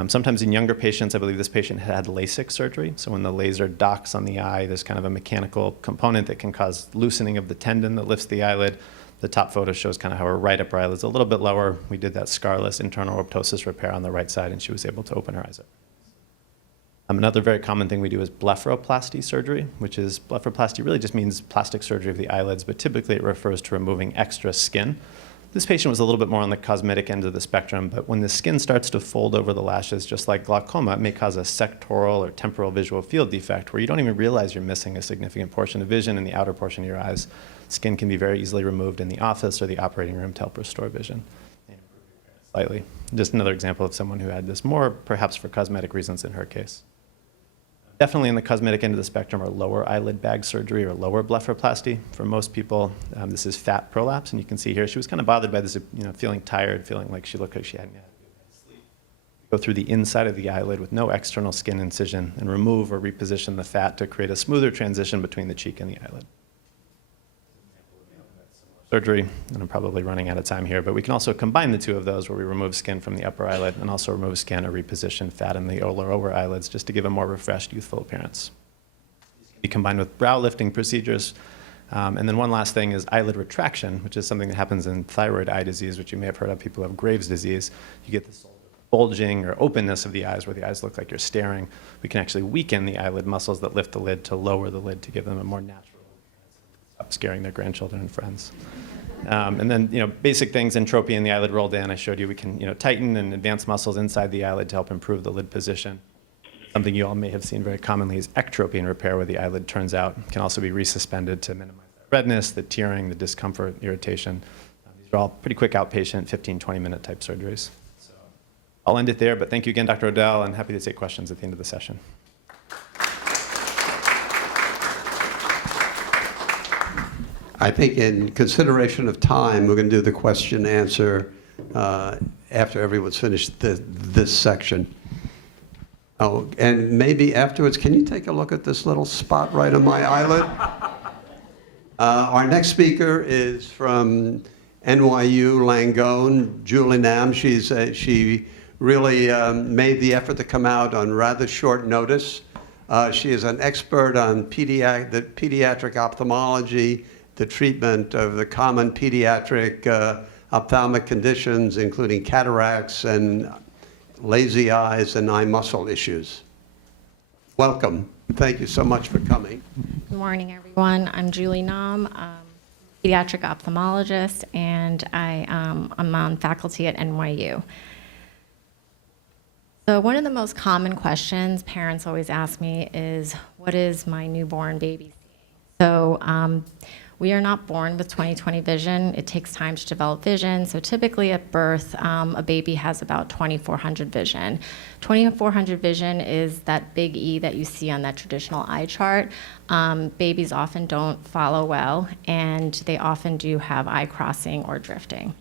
Sometimes in younger patients, I believe this patient had LASIK surgery. So when the laser docks on the eye, there's kind of a mechanical component that can cause loosening of the tendon that lifts the eyelid. The top photo shows kind of how her right upper eyelid is a little bit lower. We did that scarless internal ptosis repair on the right side, and she was able to open her eyes up. Another very common thing we do is blepharoplasty surgery, which is blepharoplasty really just means plastic surgery of the eyelids, but typically it refers to removing extra skin. This patient was a little bit more on the cosmetic end of the spectrum, but when the skin starts to fold over the lashes, just like glaucoma, it may cause a sectoral or temporal visual field defect where you don't even realize you're missing a significant portion of vision in the outer portion of your eyes. Skin can be very easily removed in the office or the operating room to help restore vision and improve your appearance slightly. Just another example of someone who had this more perhaps for cosmetic reasons in her case. Definitely in the cosmetic end of the spectrum are lower eyelid bag surgery or lower blepharoplasty. For most people, this is fat prolapse, and you can see here she was kind of bothered by this, feeling tired, feeling like she looked like she hadn't had a good night's sleep. Go through the inside of the eyelid with no external skin incision and remove or reposition the fat to create a smoother transition between the cheek and the eyelid. Surgery, and I'm probably running out of time here, but we can also combine the two of those where we remove skin from the upper eyelid and also remove skin or reposition fat in the lower eyelids just to give a more refreshed, youthful appearance. These can be combined with brow lifting procedures. And then one last thing is eyelid retraction, which is something that happens in thyroid eye disease, which you may have heard of. People who have Graves' disease. You get this bulging or openness of the eyes where the eyes look like you're staring. We can actually weaken the eyelid muscles that lift the lid to lower the lid to give them a more natural stop scaring their grandchildren and friends. And then, basic things, entropion, the eyelid rolled in. I showed you we can, tighten and advance muscles inside the eyelid to help improve the lid position. Something you all may have seen very commonly is ectropion repair, where the eyelid turns out, can also be resuspended to minimize the redness, the tearing, the discomfort, irritation. These are all pretty quick outpatient, 15, 20-minute type surgeries. So I'll end it there, but thank you again, Dr. Odell, and happy to take questions at the end of the session. I think in consideration of time, we're going to do the question and answer after everyone's finished this section. Oh, and maybe afterwards, can you take a look at this little spot right on my eyelid? Our next speaker is from NYU Langone, Julie Nam. She really made the effort to come out on rather short notice. She is an expert on pediatric ophthalmology, the treatment of the common pediatric ophthalmic conditions, including cataracts and lazy eyes and eye muscle issues. Welcome. Thank you so much for coming. Good morning, everyone. I'm Julie Nam, pediatric ophthalmologist, and I'm on faculty at NYU. So one of the most common questions parents always ask me is, what is my newborn baby seeing? So we are not born with 20/20 vision. It takes time to develop vision. So typically at birth, a baby has about 2400 vision. 2400 vision is that big E that you see on that traditional eye chart. Babies often don't follow well, and they often do have eye crossing or drifting.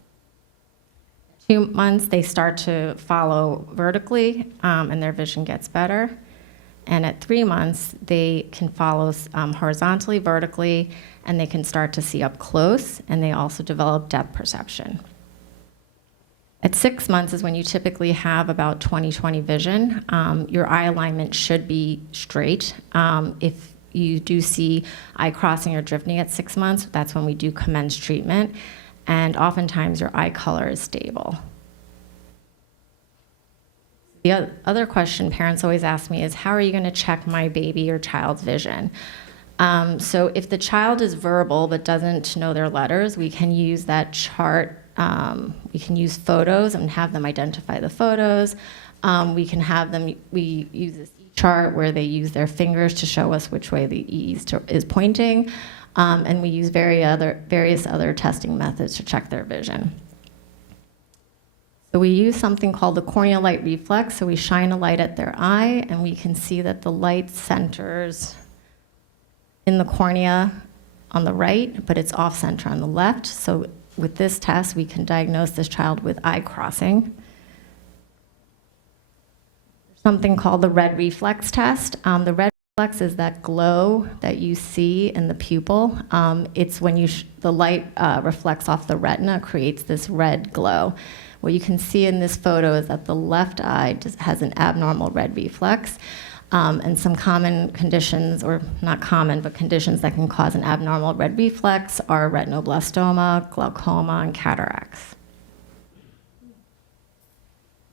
2 months, they start to follow vertically, and their vision gets better. And at 3 months, they can follow horizontally, vertically, and they can start to see up close, and they also develop depth perception. At 6 months is when you typically have about 20/20 vision. Your eye alignment should be straight. If you do see eye crossing or drifting at 6 months, that's when we do commence treatment, and oftentimes your eye color is stable. The other question parents always ask me is, how are you going to check my baby or child's vision? So if the child is verbal but doesn't know their letters, we can use that chart. We can use photos and have them identify the photos. We can have them, we use this chart where they use their fingers to show us which way the E is pointing. And we use various other testing methods to check their vision. So we use something called the corneal light reflex. So we shine a light at their eye, and we can see that the light centers in the cornea on the right, but it's off center on the left. So with this test, we can diagnose this child with eye crossing. Something called the red reflex test. The red reflex is that glow that you see in the pupil. It's when the light reflects off the retina, creates this red glow. What you can see in this photo is that the left eye just has an abnormal red reflex. And some common conditions, or not common, but conditions that can cause an abnormal red reflex are retinoblastoma, glaucoma, and cataracts.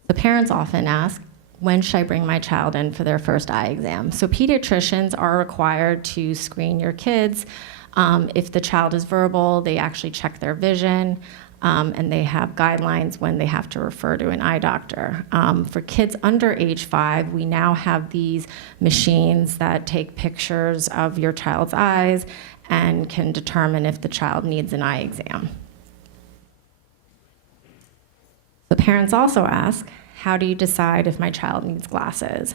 The parents often ask, when should I bring my child in for their first eye exam? So pediatricians are required to screen your kids. If the child is verbal, they actually check their vision. And they have guidelines when they have to refer to an eye doctor. For kids under age 5, we now have these machines that take pictures of your child's eyes and can determine if the child needs an eye exam. The parents also ask, how do you decide if my child needs glasses?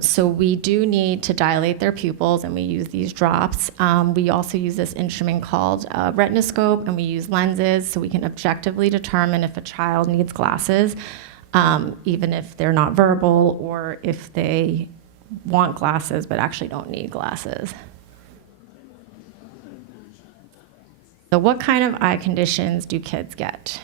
So we do need to dilate their pupils, and we use these drops. We also use this instrument called a retinoscope, and we use lenses so we can objectively determine if a child needs glasses, even if they're not verbal or if they want glasses but actually don't need glasses. So what kind of eye conditions do kids get?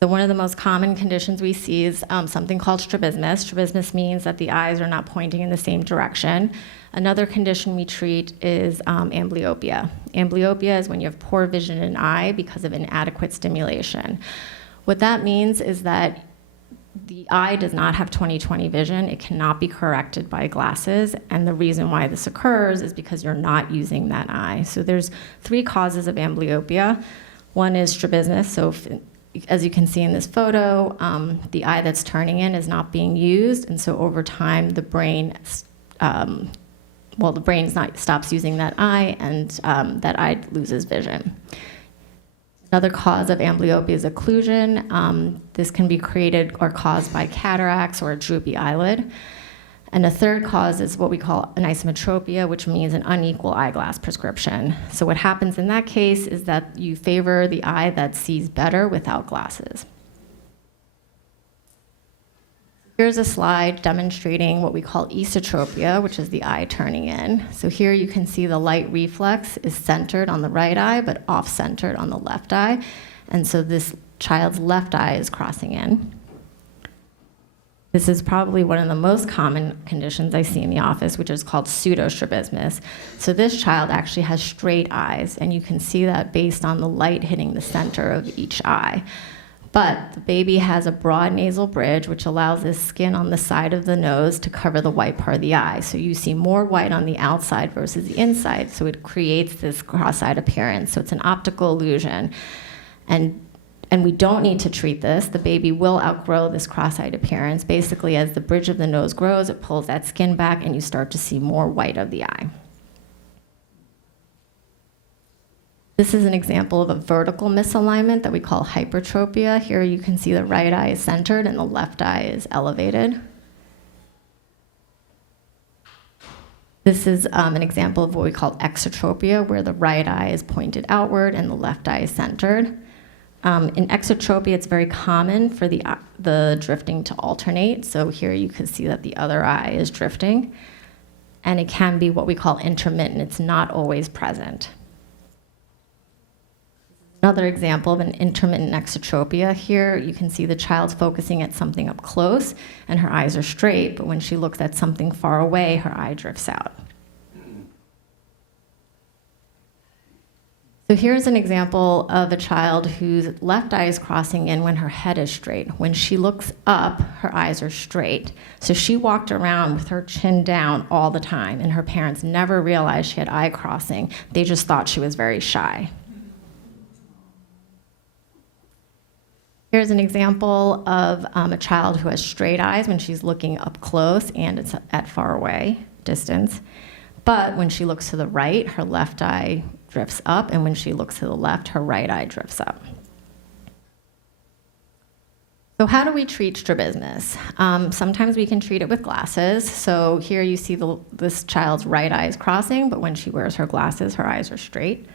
So one of the most common conditions we see is something called strabismus. Strabismus means that the eyes are not pointing in the same direction. Another condition we treat is amblyopia. Amblyopia is when you have poor vision in an eye because of inadequate stimulation. What that means is that the eye does not have 20/20 vision. It cannot be corrected by glasses. And the reason why this occurs is because you're not using that eye. So there's 3 causes of amblyopia. One is strabismus, so as you can see in this photo, the eye that's turning in is not being used, and so over time, the brain stops using that eye, and that eye loses vision. Another cause of amblyopia is occlusion. This can be created or caused by cataracts or a droopy eyelid. And a third cause is what we call anisometropia, which means an unequal eyeglass prescription. So what happens in that case is that you favor the eye that sees better without glasses. Here's a slide demonstrating what we call esotropia, which is the eye turning in. So here you can see the light reflex is centered on the right eye, but off-centered on the left eye. And so this child's left eye is crossing in. This is probably one of the most common conditions I see in the office, which is called pseudostrabismus. So this child actually has straight eyes, and you can see that based on the light hitting the center of each eye. But the baby has a broad nasal bridge, which allows this skin on the side of the nose to cover the white part of the eye. So you see more white on the outside versus the inside, so it creates this cross-eyed appearance. So it's an optical illusion. And we don't need to treat this. The baby will outgrow this cross-eyed appearance. Basically, as the bridge of the nose grows, it pulls that skin back, and you start to see more white of the eye. This is an example of a vertical misalignment that we call hypertropia. Here you can see the right eye is centered and the left eye is elevated. This is an example of what we call exotropia, where the right eye is pointed outward and the left eye is centered. In exotropia, it's very common for the drifting to alternate. So here you can see that the other eye is drifting. And it can be what we call intermittent. It's not always present. Another example of an intermittent exotropia. Here you can see the child's focusing at something up close, and her eyes are straight, but when she looks at something far away, her eye drifts out. So here's an example of a child whose left eye is crossing in when her head is straight. When she looks up, her eyes are straight. So she walked around with her chin down all the time, and her parents never realized she had eye crossing. They just thought she was very shy. Here's an example of a child who has straight eyes when she's looking up close and it's at far away distance. But when she looks to the right, her left eye drifts up, and when she looks to the left, her right eye drifts up. So how do we treat strabismus? Sometimes we can treat it with glasses. So here you see this child's right eye is crossing, but when she wears her glasses, her eyes are straight.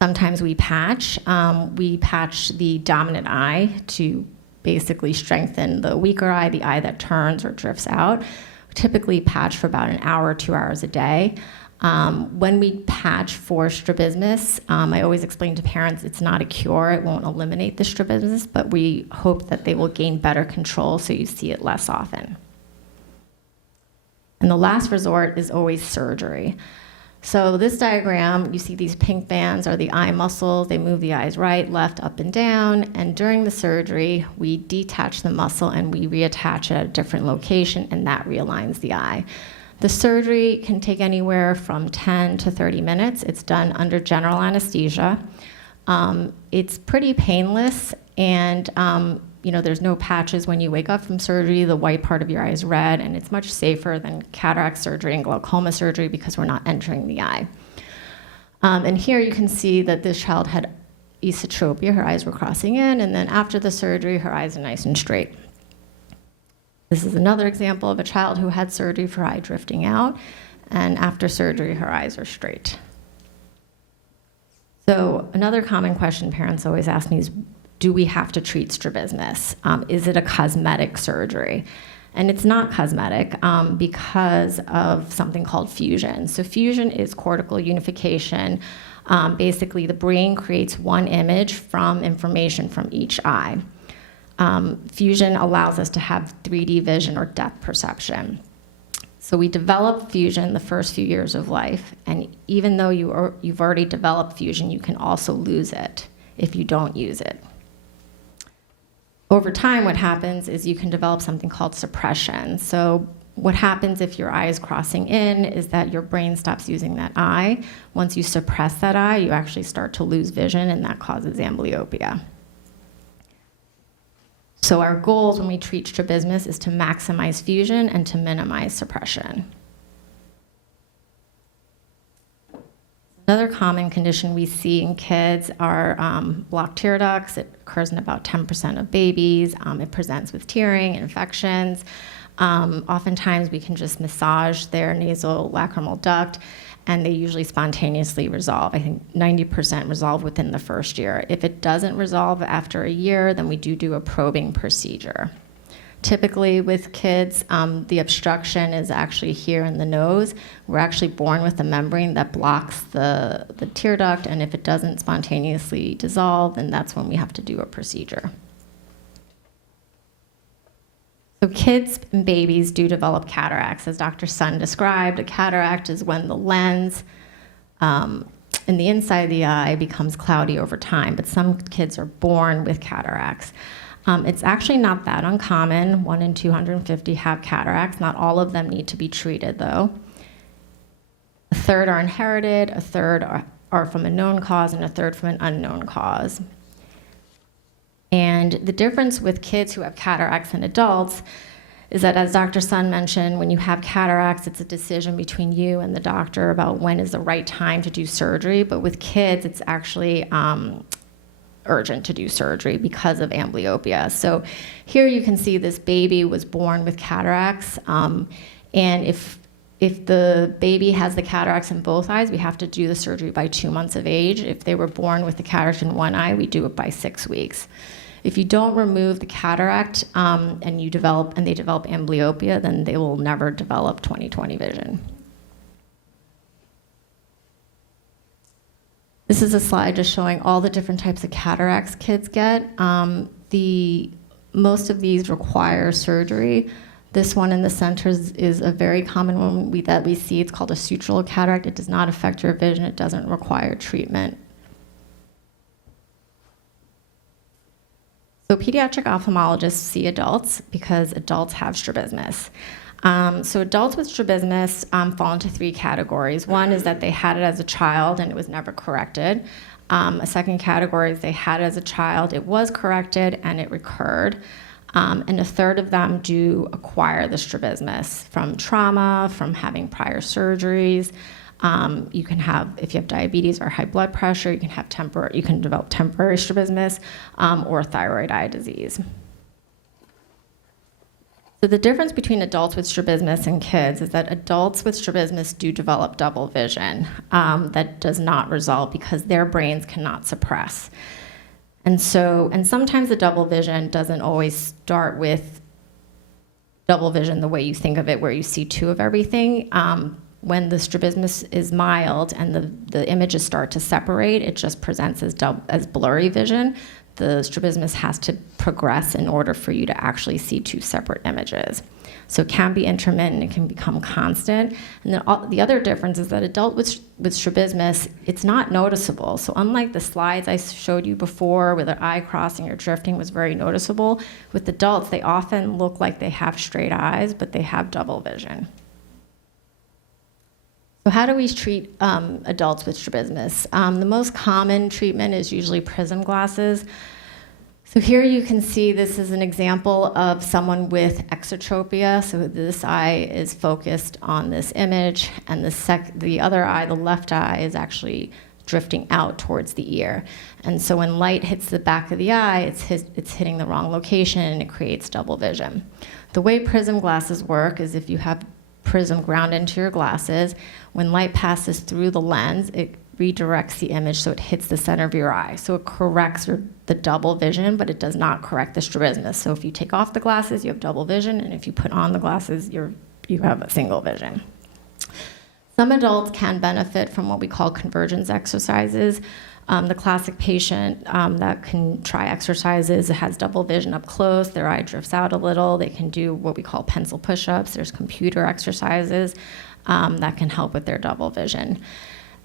Sometimes we patch. We patch the dominant eye to basically strengthen the weaker eye, the eye that turns or drifts out. We typically patch for about an hour or 2 hours a day. When we patch for strabismus, I always explain to parents it's not a cure. It won't eliminate the strabismus, but we hope that they will gain better control so you see it less often. And the last resort is always surgery. So this diagram, you see these pink bands are the eye muscles. They move the eyes right, left, up, and down. And during the surgery, we detach the muscle and we reattach it at a different location, and that realigns the eye. The surgery can take anywhere from 10 to 30 minutes. It's done under general anesthesia. It's pretty painless, and there's no patches when you wake up from surgery. The white part of your eye is red, and it's much safer than cataract surgery and glaucoma surgery because we're not entering the eye. And here you can see that this child had esotropia. Her eyes were crossing in, and then after the surgery, her eyes are nice and straight. This is another example of a child who had surgery for eye drifting out, and after surgery, her eyes are straight. So another common question parents always ask me is, do we have to treat strabismus? Is it a cosmetic surgery? And it's not cosmetic because of something called fusion. So fusion is cortical unification. Basically, the brain creates one image from information from each eye. Fusion allows us to have 3D vision or depth perception. So we develop fusion the first few years of life, and even though you've already developed fusion, you can also lose it if you don't use it. Over time, what happens is you can develop something called suppression. So what happens if your eye is crossing in is that your brain stops using that eye. Once you suppress that eye, you actually start to lose vision, and that causes amblyopia. So our goals when we treat strabismus is to maximize fusion and to minimize suppression. Another common condition we see in kids are blocked tear ducts. It occurs in about 10% of babies. It presents with tearing, infections. Oftentimes we can just massage their nasal lacrimal duct, and they usually spontaneously resolve. I think 90% resolve within the first year. If it doesn't resolve after a year, then we do a probing procedure. Typically with kids, the obstruction is actually here in the nose. We're actually born with a membrane that blocks the tear duct, and if it doesn't spontaneously dissolve, then that's when we have to do a procedure. So kids and babies do develop cataracts. As Dr. Sun described, a cataract is when the lens in the inside of the eye becomes cloudy over time, but some kids are born with cataracts. It's actually not that uncommon. 1 in 250 have cataracts. Not all of them need to be treated, though. A third are inherited, a third are from a known cause, and a third from an unknown cause. And the difference with kids who have cataracts and adults is that, as Dr. Sun mentioned, when you have cataracts, it's a decision between you and the doctor about when is the right time to do surgery. But with kids, it's actually urgent to do surgery because of amblyopia. So here you can see this baby was born with cataracts. And if the baby has the cataracts in both eyes, we have to do the surgery by 2 months of age. If they were born with the cataract in one eye, we do it by 6 weeks. If you don't remove the cataract and they develop amblyopia, then they will never develop 20/20 vision. This is a slide just showing all the different types of cataracts kids get. Most of these require surgery. This one in the center is a very common one that we see. It's called a sutural cataract. It does not affect your vision. It doesn't require treatment. So pediatric ophthalmologists see adults because adults have strabismus. So adults with strabismus fall into 3 categories. One is that they had it as a child and it was never corrected. A second category is they had it as a child, it was corrected, and it recurred. And a third of them do acquire the strabismus from trauma, from having prior surgeries. You can have, if you have diabetes or high blood pressure, you can develop temporary strabismus or thyroid eye disease. So the difference between adults with strabismus and kids is that adults with strabismus do develop double vision that does not resolve because their brains cannot suppress. And sometimes the double vision doesn't always start with double vision the way you think of it, where you see 2 of everything. When the strabismus is mild and the images start to separate, it just presents as blurry vision. The strabismus has to progress in order for you to actually see 2 separate images. So it can be intermittent, it can become constant. And the other difference is that adult with strabismus, it's not noticeable. So unlike the slides I showed you before where their eye crossing or drifting was very noticeable, with adults, they often look like they have straight eyes, but they have double vision. So how do we treat adults with strabismus? The most common treatment is usually prism glasses. So here you can see this is an example of someone with exotropia. So this eye is focused on this image, and the other eye, the left eye, is actually drifting out towards the ear. And so when light hits the back of the eye, it's hitting the wrong location, and it creates double vision. The way prism glasses work is if you have prism ground into your glasses, when light passes through the lens, it redirects the image so it hits the center of your eye. So it corrects the double vision, but it does not correct the strabismus. So if you take off the glasses, you have double vision, and if you put on the glasses, you have a single vision. Some adults can benefit from what we call convergence exercises. The classic patient that can try exercises has double vision up close, their eye drifts out a little, they can do what we call pencil push-ups, there's computer exercises that can help with their double vision.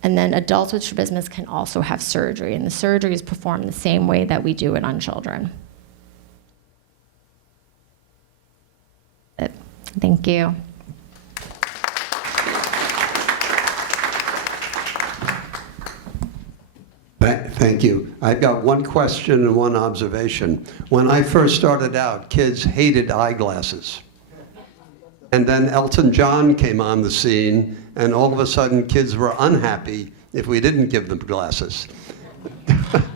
And then adults with strabismus can also have surgery, and the surgery is performed the same way that we do it on children. Thank you. Thank you. I've got one question and one observation. When I first started out, kids hated eyeglasses. And then Elton John came on the scene, and all of a sudden kids were unhappy if we didn't give them glasses.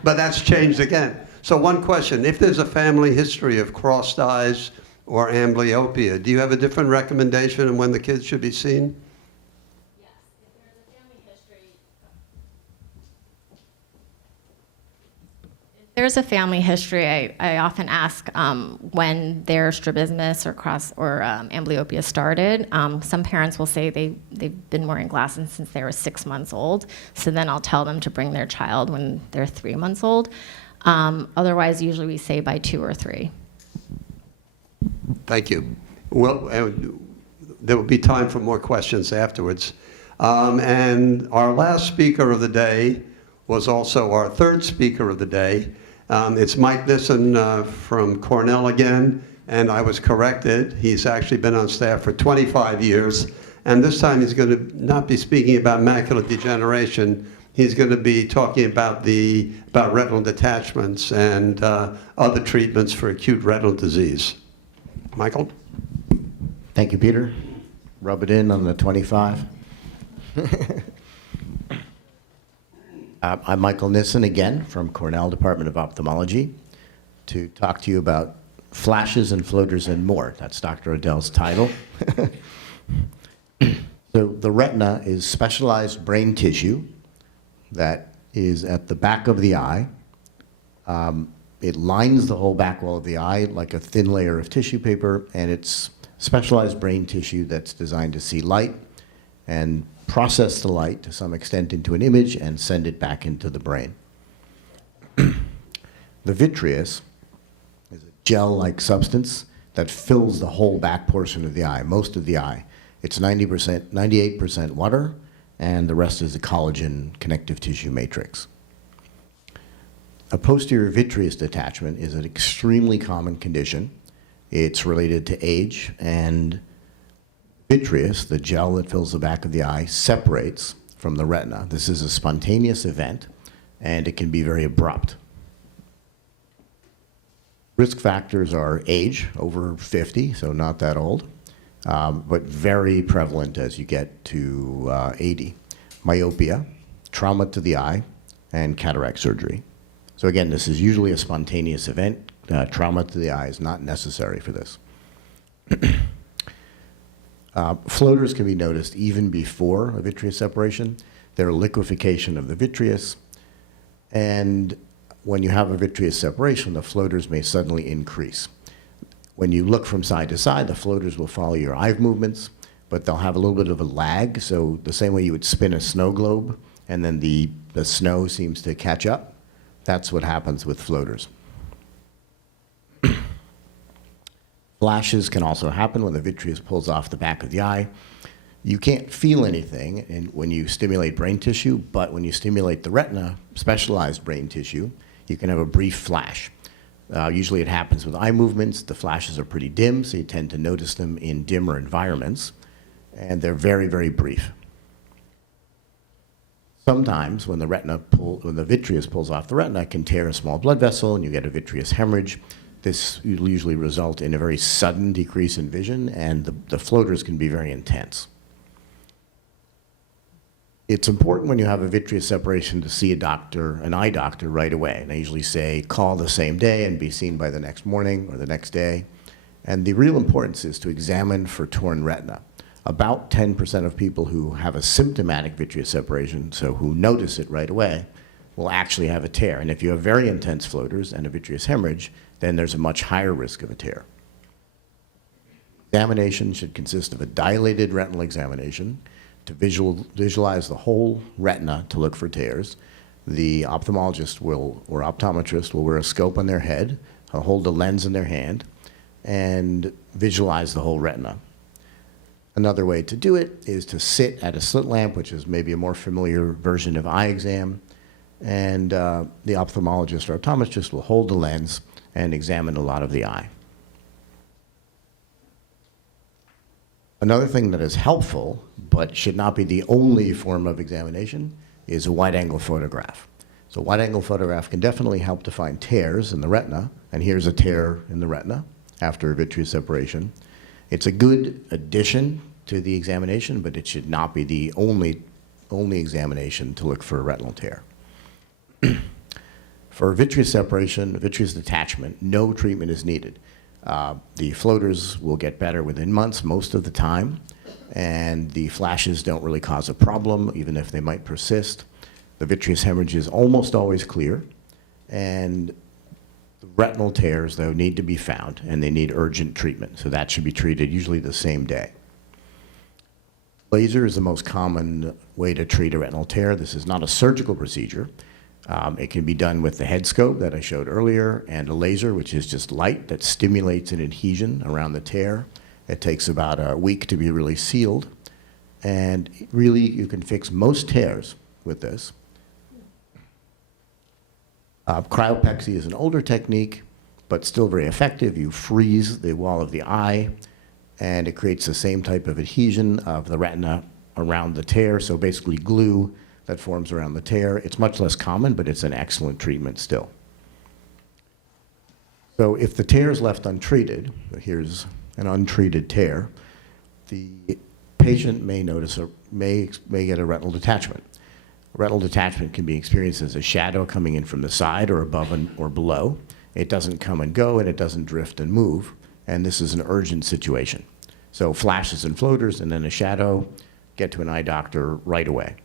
But that's changed again. So one question, if there's a family history of crossed eyes or amblyopia, do you have a different recommendation on when the kids should be seen? There's a family history. I often ask when their strabismus or amblyopia started. Some parents will say they've been wearing glasses since they were 6 months old. So then I'll tell them to bring their child when they're 3 months old. Otherwise, usually we say by 2 or 3. Thank you. Well, there will be time for more questions afterwards. And our last speaker of the day was also our third speaker of the day. It's Mike Nissen from Cornell again, and I was corrected. He's actually been on staff for 25 years, and this time he's going to not be speaking about macular degeneration. He's going to be talking about retinal detachments and other treatments for acute retinal disease. Michael? Thank you, Peter. Rub it in on the 25. I'm Michael Nissen again from Cornell Department of Ophthalmology to talk to you about flashes and floaters and more. That's Dr. Odell's title. So the retina is specialized brain tissue that is at the back of the eye. It lines the whole back wall of the eye like a thin layer of tissue paper, and it's specialized brain tissue that's designed to see light and process the light to some extent into an image and send it back into the brain. The vitreous is a gel-like substance that fills the whole back portion of the eye, most of the eye. It's 98% water, and the rest is a collagen connective tissue matrix. A posterior vitreous detachment is an extremely common condition. It's related to age, and vitreous, the gel that fills the back of the eye, separates from the retina. This is a spontaneous event, and it can be very abrupt. Risk factors are age, over 50, so not that old, but very prevalent as you get to 80. Myopia, trauma to the eye, and cataract surgery. So again, this is usually a spontaneous event. Trauma to the eye is not necessary for this. Floaters can be noticed even before a vitreous separation. They're liquefaction of the vitreous, and when you have a vitreous separation, the floaters may suddenly increase. When you look from side to side, the floaters will follow your eye movements, but they'll have a little bit of a lag, so the same way you would spin a snow globe, and then the snow seems to catch up, that's what happens with floaters. Flashes can also happen when the vitreous pulls off the back of the eye. You can't feel anything when you stimulate brain tissue, but when you stimulate the retina, specialized brain tissue, you can have a brief flash. Usually it happens with eye movements. The flashes are pretty dim, so you tend to notice them in dimmer environments, and they're very, very brief. Sometimes when the vitreous pulls off the retina, it can tear a small blood vessel, and you get a vitreous hemorrhage. This will usually result in a very sudden decrease in vision, and the floaters can be very intense. It's important when you have a vitreous separation to see an eye doctor right away. And I usually say call the same day and be seen by the next morning or the next day. And the real importance is to examine for torn retina. About 10% of people who have a symptomatic vitreous separation, so who notice it right away, will actually have a tear. And if you have very intense floaters and a vitreous hemorrhage, then there's a much higher risk of a tear. Examination should consist of a dilated retinal examination to visualize the whole retina to look for tears. The ophthalmologist or optometrist will wear a scope on their head, hold a lens in their hand, and visualize the whole retina. Another way to do it is to sit at a slit lamp, which is maybe a more familiar version of eye exam, and the ophthalmologist or optometrist will hold the lens and examine a lot of the eye. Another thing that is helpful, but should not be the only form of examination, is a wide-angle photograph. So wide-angle photograph can definitely help to find tears in the retina, and here's a tear in the retina after a vitreous separation. It's a good addition to the examination, but it should not be the only examination to look for a retinal tear. For vitreous separation, vitreous detachment, no treatment is needed. The floaters will get better within months most of the time, and the flashes don't really cause a problem, even if they might persist. The vitreous hemorrhage is almost always clear, and the retinal tears, though, need to be found, and they need urgent treatment, so that should be treated usually the same day. Laser is the most common way to treat a retinal tear. This is not a surgical procedure. It can be done with the head scope that I showed earlier and a laser, which is just light that stimulates an adhesion around the tear. It takes about a week to be really sealed. And really, you can fix most tears with this. Cryopexy is an older technique, but still very effective. You freeze the wall of the eye, and it creates the same type of adhesion of the retina around the tear, so basically glue that forms around the tear. It's much less common, but it's an excellent treatment still. So if the tear is left untreated, here's an untreated tear, the patient may get a retinal detachment. Retinal detachment can be experienced as a shadow coming in from the side or above or below. It doesn't come and go, and it doesn't drift and move, and this is an urgent situation. So flashes and floaters and then a shadow, get to an eye doctor right away.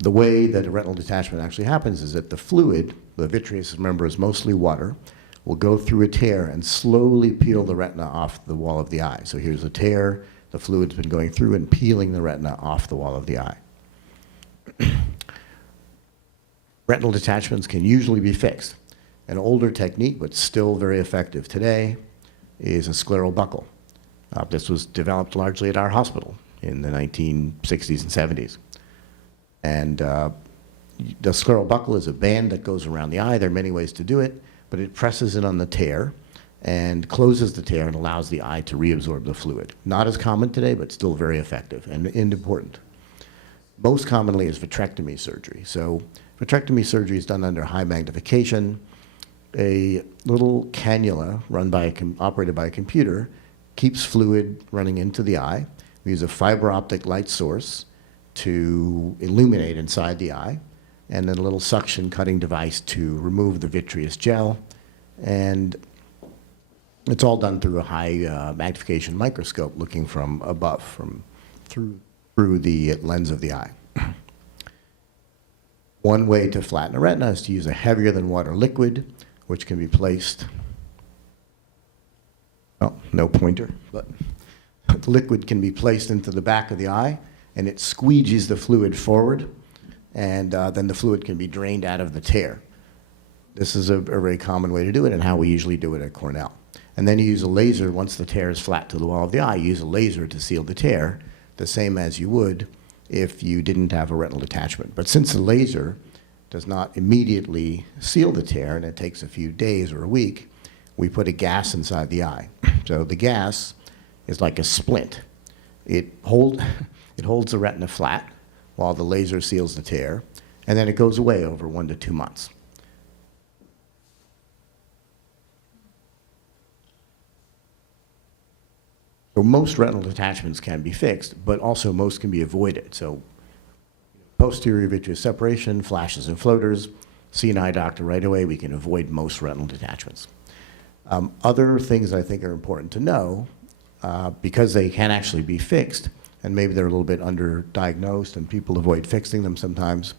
The way that a retinal detachment actually happens is that the fluid, the vitreous, remember, is mostly water, will go through a tear and slowly peel the retina off the wall of the eye. So here's a tear, the fluid's been going through and peeling the retina off the wall of the eye. Retinal detachments can usually be fixed. An older technique, but still very effective today, is a scleral buckle. This was developed largely at our hospital in the 1960s and 70s. And the scleral buckle is a band that goes around the eye. There are many ways to do it, but it presses in on the tear and closes the tear and allows the eye to reabsorb the fluid. Not as common today, but still very effective and important. Most commonly is vitrectomy surgery. So vitrectomy surgery is done under high magnification. A little cannula operated by a computer keeps fluid running into the eye. We use a fiber optic light source to illuminate inside the eye, and then a little suction cutting device to remove the vitreous gel. And it's all done through a high magnification microscope looking from above, through the lens of the eye. One way to flatten a retina is to use a heavier than water liquid, which can be placed, oh, no pointer, but the liquid can be placed into the back of the eye, and it squeegees the fluid forward, and then the fluid can be drained out of the tear. This is a very common way to do it, and how we usually do it at Cornell. And then you use a laser, once the tear is flat to the wall of the eye, you use a laser to seal the tear, the same as you would if you didn't have a retinal detachment. But since the laser does not immediately seal the tear, and it takes a few days or a week, we put a gas inside the eye. So the gas is like a splint. It holds the retina flat while the laser seals the tear, and then it goes away over 1 to 2 months. So most retinal detachments can be fixed, but also most can be avoided. So posterior vitreous separation, flashes and floaters, see an eye doctor right away, we can avoid most retinal detachments. Other things I think are important to know, because they can actually be fixed, and maybe they're a little bit underdiagnosed and people avoid fixing them sometimes,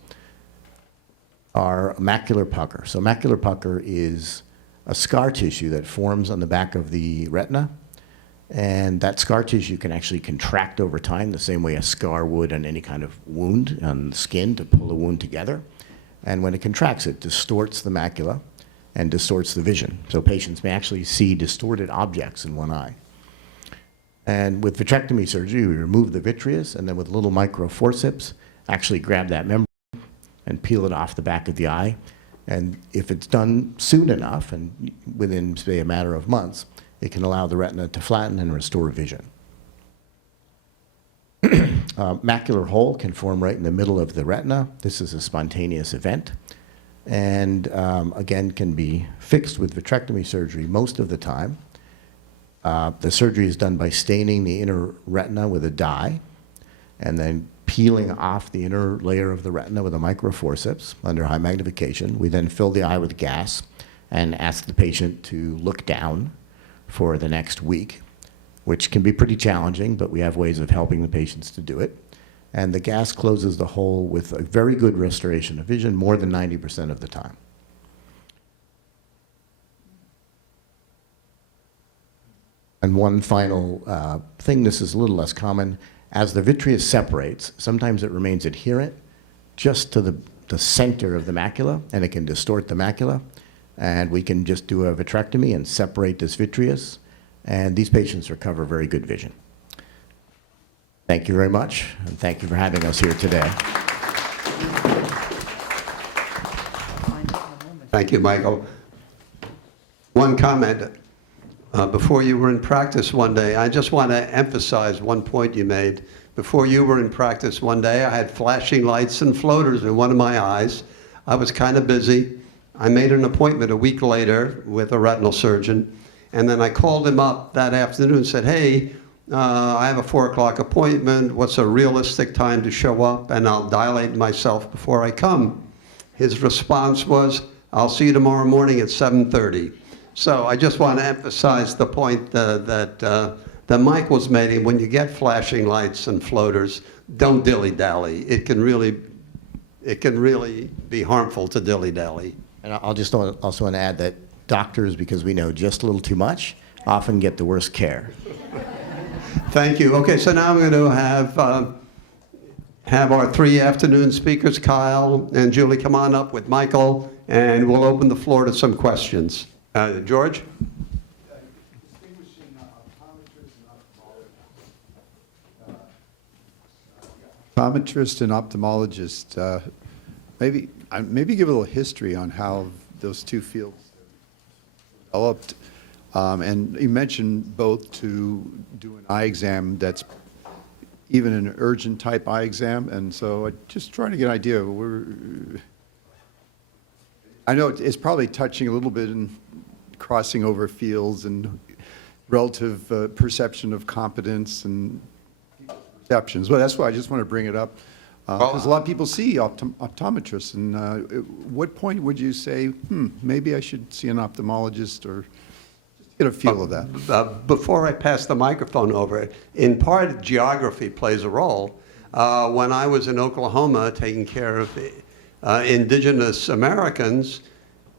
are macular pucker. So macular pucker is a scar tissue that forms on the back of the retina, and that scar tissue can actually contract over time the same way a scar would on any kind of wound on the skin to pull a wound together. And when it contracts, it distorts the macula and distorts the vision. So patients may actually see distorted objects in one eye. And with vitrectomy surgery, we remove the vitreous, and then with little micro forceps, actually grab that membrane and peel it off the back of the eye. And if it's done soon enough, and within, say, a matter of months, it can allow the retina to flatten and restore vision. Macular hole can form right in the middle of the retina. This is a spontaneous event, and again, can be fixed with vitrectomy surgery most of the time. The surgery is done by staining the inner retina with a dye, and then peeling off the inner layer of the retina with a microforceps under high magnification. We then fill the eye with gas and ask the patient to look down for the next week, which can be pretty challenging, but we have ways of helping the patients to do it. And the gas closes the hole with a very good restoration of vision, more than 90% of the time. And one final thing, this is a little less common. As the vitreous separates, sometimes it remains adherent just to the center of the macula, and it can distort the macula. And we can just do a vitrectomy and separate this vitreous, and these patients recover very good vision. Thank you very much, and thank you for having us here today. Thank you, Michael. One comment. Before you were in practice one day, I just want to emphasize one point you made. Before you were in practice one day, I had flashing lights and floaters in one of my eyes. I was kind of busy. I made an appointment a week later with a retinal surgeon, and then I called him up that afternoon and said, hey, I have a 4 o'clock appointment. What's a realistic time to show up? And I'll dilate myself before I come. His response was, I'll see you tomorrow morning at 7:30. So I just want to emphasize the point that Mike was making. When you get flashing lights and floaters, don't dilly-dally. It can really be harmful to dilly-dally. And I'll just also want to add that doctors, because we know just a little too much, often get the worst care. Thank you. Okay, so now I'm going to have our 3 afternoon speakers, Kyle and Julie, come on up with Michael, and we'll open the floor to some questions. George? Optometrist and ophthalmologist, maybe give a little history on how those two fields developed. And you mentioned both to do an eye exam that's even an urgent type eye exam, and so I just trying to get an idea of I know it's probably touching a little bit and crossing over fields and relative perception of competence and perceptions. Well, that's why I just want to bring it up. Because a lot of people see optometrists, and at what point would you say, maybe I should see an ophthalmologist, or just get a feel of that? Before I pass the microphone over, in part, geography plays a role. When I was in Oklahoma taking care of indigenous Americans,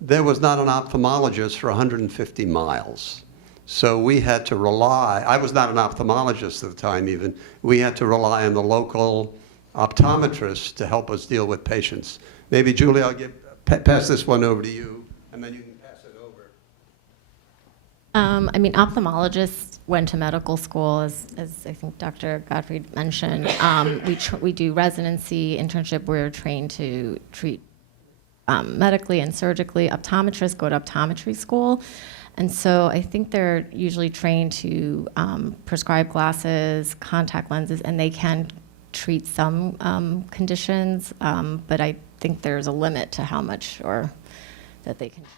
there was not an ophthalmologist for 150 miles. So we had to rely, I was not an ophthalmologist at the time even, we had to rely on the local optometrists to help us deal with patients. Maybe Julie, I'll pass this one over to you, and then you can pass it over. Ophthalmologists went to medical school, as I think Dr. Gottfried mentioned. We do residency, internship. We're trained to treat medically and surgically. Optometrists go to optometry school. And so I think they're usually trained to prescribe glasses, contact lenses, and they can treat some conditions, but I think there's a limit to how much or that they can treat.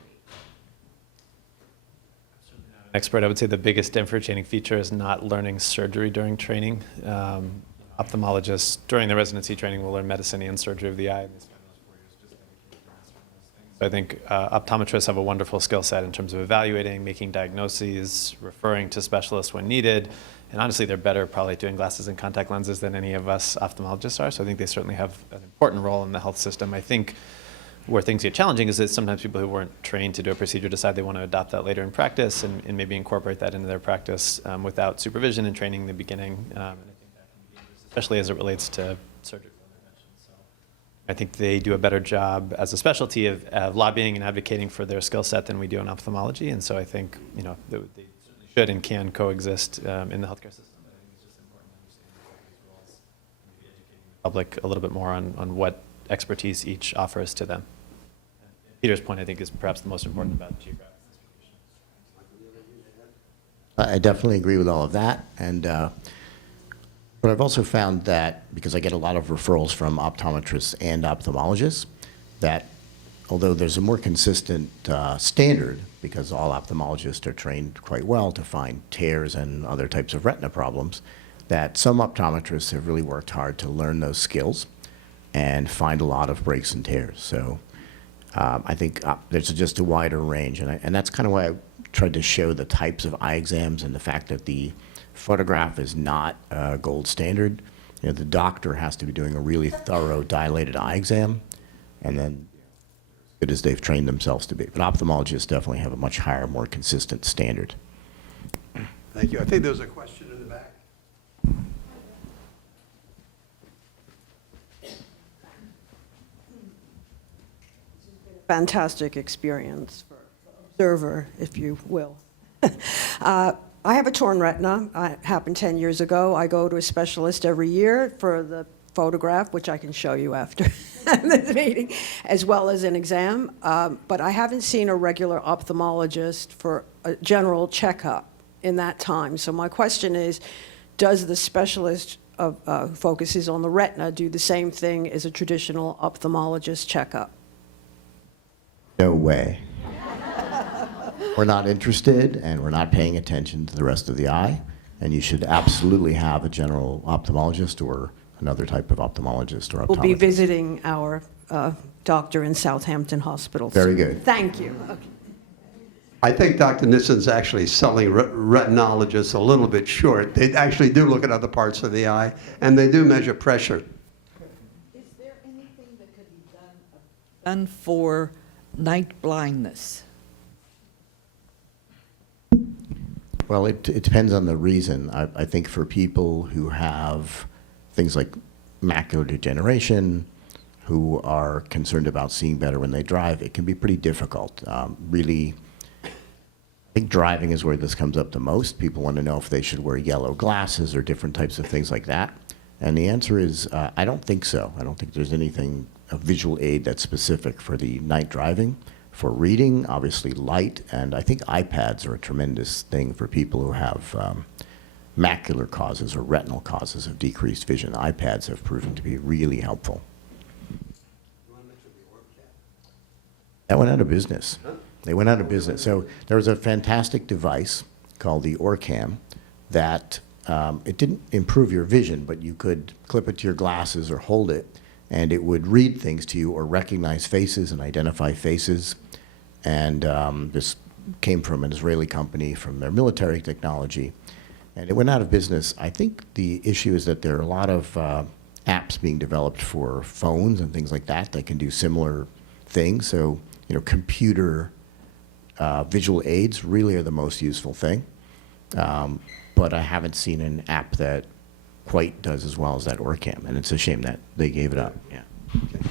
Expert, I would say the biggest differentiating feature is not learning surgery during training. Ophthalmologists during the residency training will learn medicine and surgery of the eye. And they spend those 4 years just dedicated to mastering those things. So I think optometrists have a wonderful skill set in terms of evaluating, making diagnoses, referring to specialists when needed. And honestly, they're better probably doing glasses and contact lenses than any of us ophthalmologists are. So I think they certainly have an important role in the health system. I think where things get challenging is that sometimes people who weren't trained to do a procedure decide they want to adopt that later in practice and maybe incorporate that into their practice without supervision and training in the beginning. And I think that can be dangerous, especially as it relates to surgical intervention. So I think they do a better job as a specialty of lobbying and advocating for their skill set than we do in ophthalmology. And so I think they certainly should and can coexist in the healthcare system. I think it's just important to understand these roles and maybe educating the public a little bit more on what expertise each offers to them. And Peter's point, I think, is perhaps the most important about geographic distribution. I definitely agree with all of that. And But I've also found that, because I get a lot of referrals from optometrists and ophthalmologists, that although there's a more consistent standard, because all ophthalmologists are trained quite well to find tears and other types of retina problems, that some optometrists have really worked hard to learn those skills and find a lot of breaks and tears. So I think there's just a wider range, and that's kind of why I tried to show the types of eye exams and the fact that the photograph is not gold standard. You know, the doctor has to be doing a really thorough dilated eye exam, and then as good as they've trained themselves to be. But ophthalmologists definitely have a much higher, more consistent standard. Thank you. I think there was a question in the back. Fantastic experience for observer, if you will. I have a torn retina. It happened 10 years ago. I go to a specialist every year for the photograph, which I can show you after this meeting, as well as an exam. But I haven't seen a regular ophthalmologist for a general checkup in that time. So my question is, does the specialist who focuses on the retina do the same thing as a traditional ophthalmologist checkup? No way. We're not interested, and we're not paying attention to the rest of the eye, and you should absolutely have a general ophthalmologist or another type of ophthalmologist or optometrist. We'll be visiting our doctor in Southampton Hospital. Very good. Thank you. Okay. I think Dr. Nissen's actually selling retinologists a little bit short. They actually do look at other parts of the eye, and they do measure pressure. Is there anything that could be done for night blindness? Well, it depends on the reason. I think for people who have things like macular degeneration, who are concerned about seeing better when they drive, it can be pretty difficult. Really, I think driving is where this comes up the most. People want to know if they should wear yellow glasses or different types of things like that. And the answer is, I don't think so. I don't think there's anything, a visual aid that's specific for the night driving. For reading, obviously light, and I think iPads are a tremendous thing for people who have macular causes or retinal causes of decreased vision. iPads have proven to be really helpful. That went out of business. They went out of business. So there was a fantastic device called the Orcam that it didn't improve your vision, but you could clip it to your glasses or hold it, and it would read things to you or recognize faces and identify faces. And this came from an Israeli company from their military technology, and it went out of business. I think the issue is that there are a lot of apps being developed for phones and things like that that can do similar things. So, you know, computer visual aids really are the most useful thing. But I haven't seen an app that quite does as well as that Orcam, and it's a shame that they gave it up. Yeah. Okay.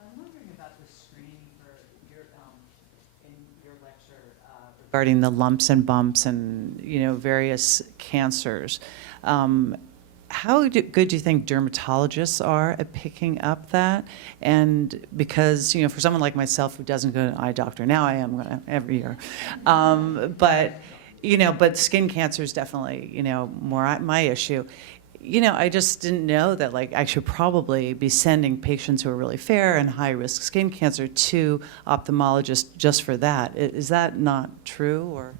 I'm wondering about the screening for your, in your lecture regarding the lumps and bumps and, you know, various cancers. How good do you think dermatologists are at picking up that? And because, you know, for someone like myself who doesn't go to an eye doctor, now I am going to every year. But, you know, but skin cancer is definitely, you know, more my issue. You know, I just didn't know that, like, I should probably be sending patients who are really fair and high-risk skin cancer to ophthalmologists just for that. Is that not true, or?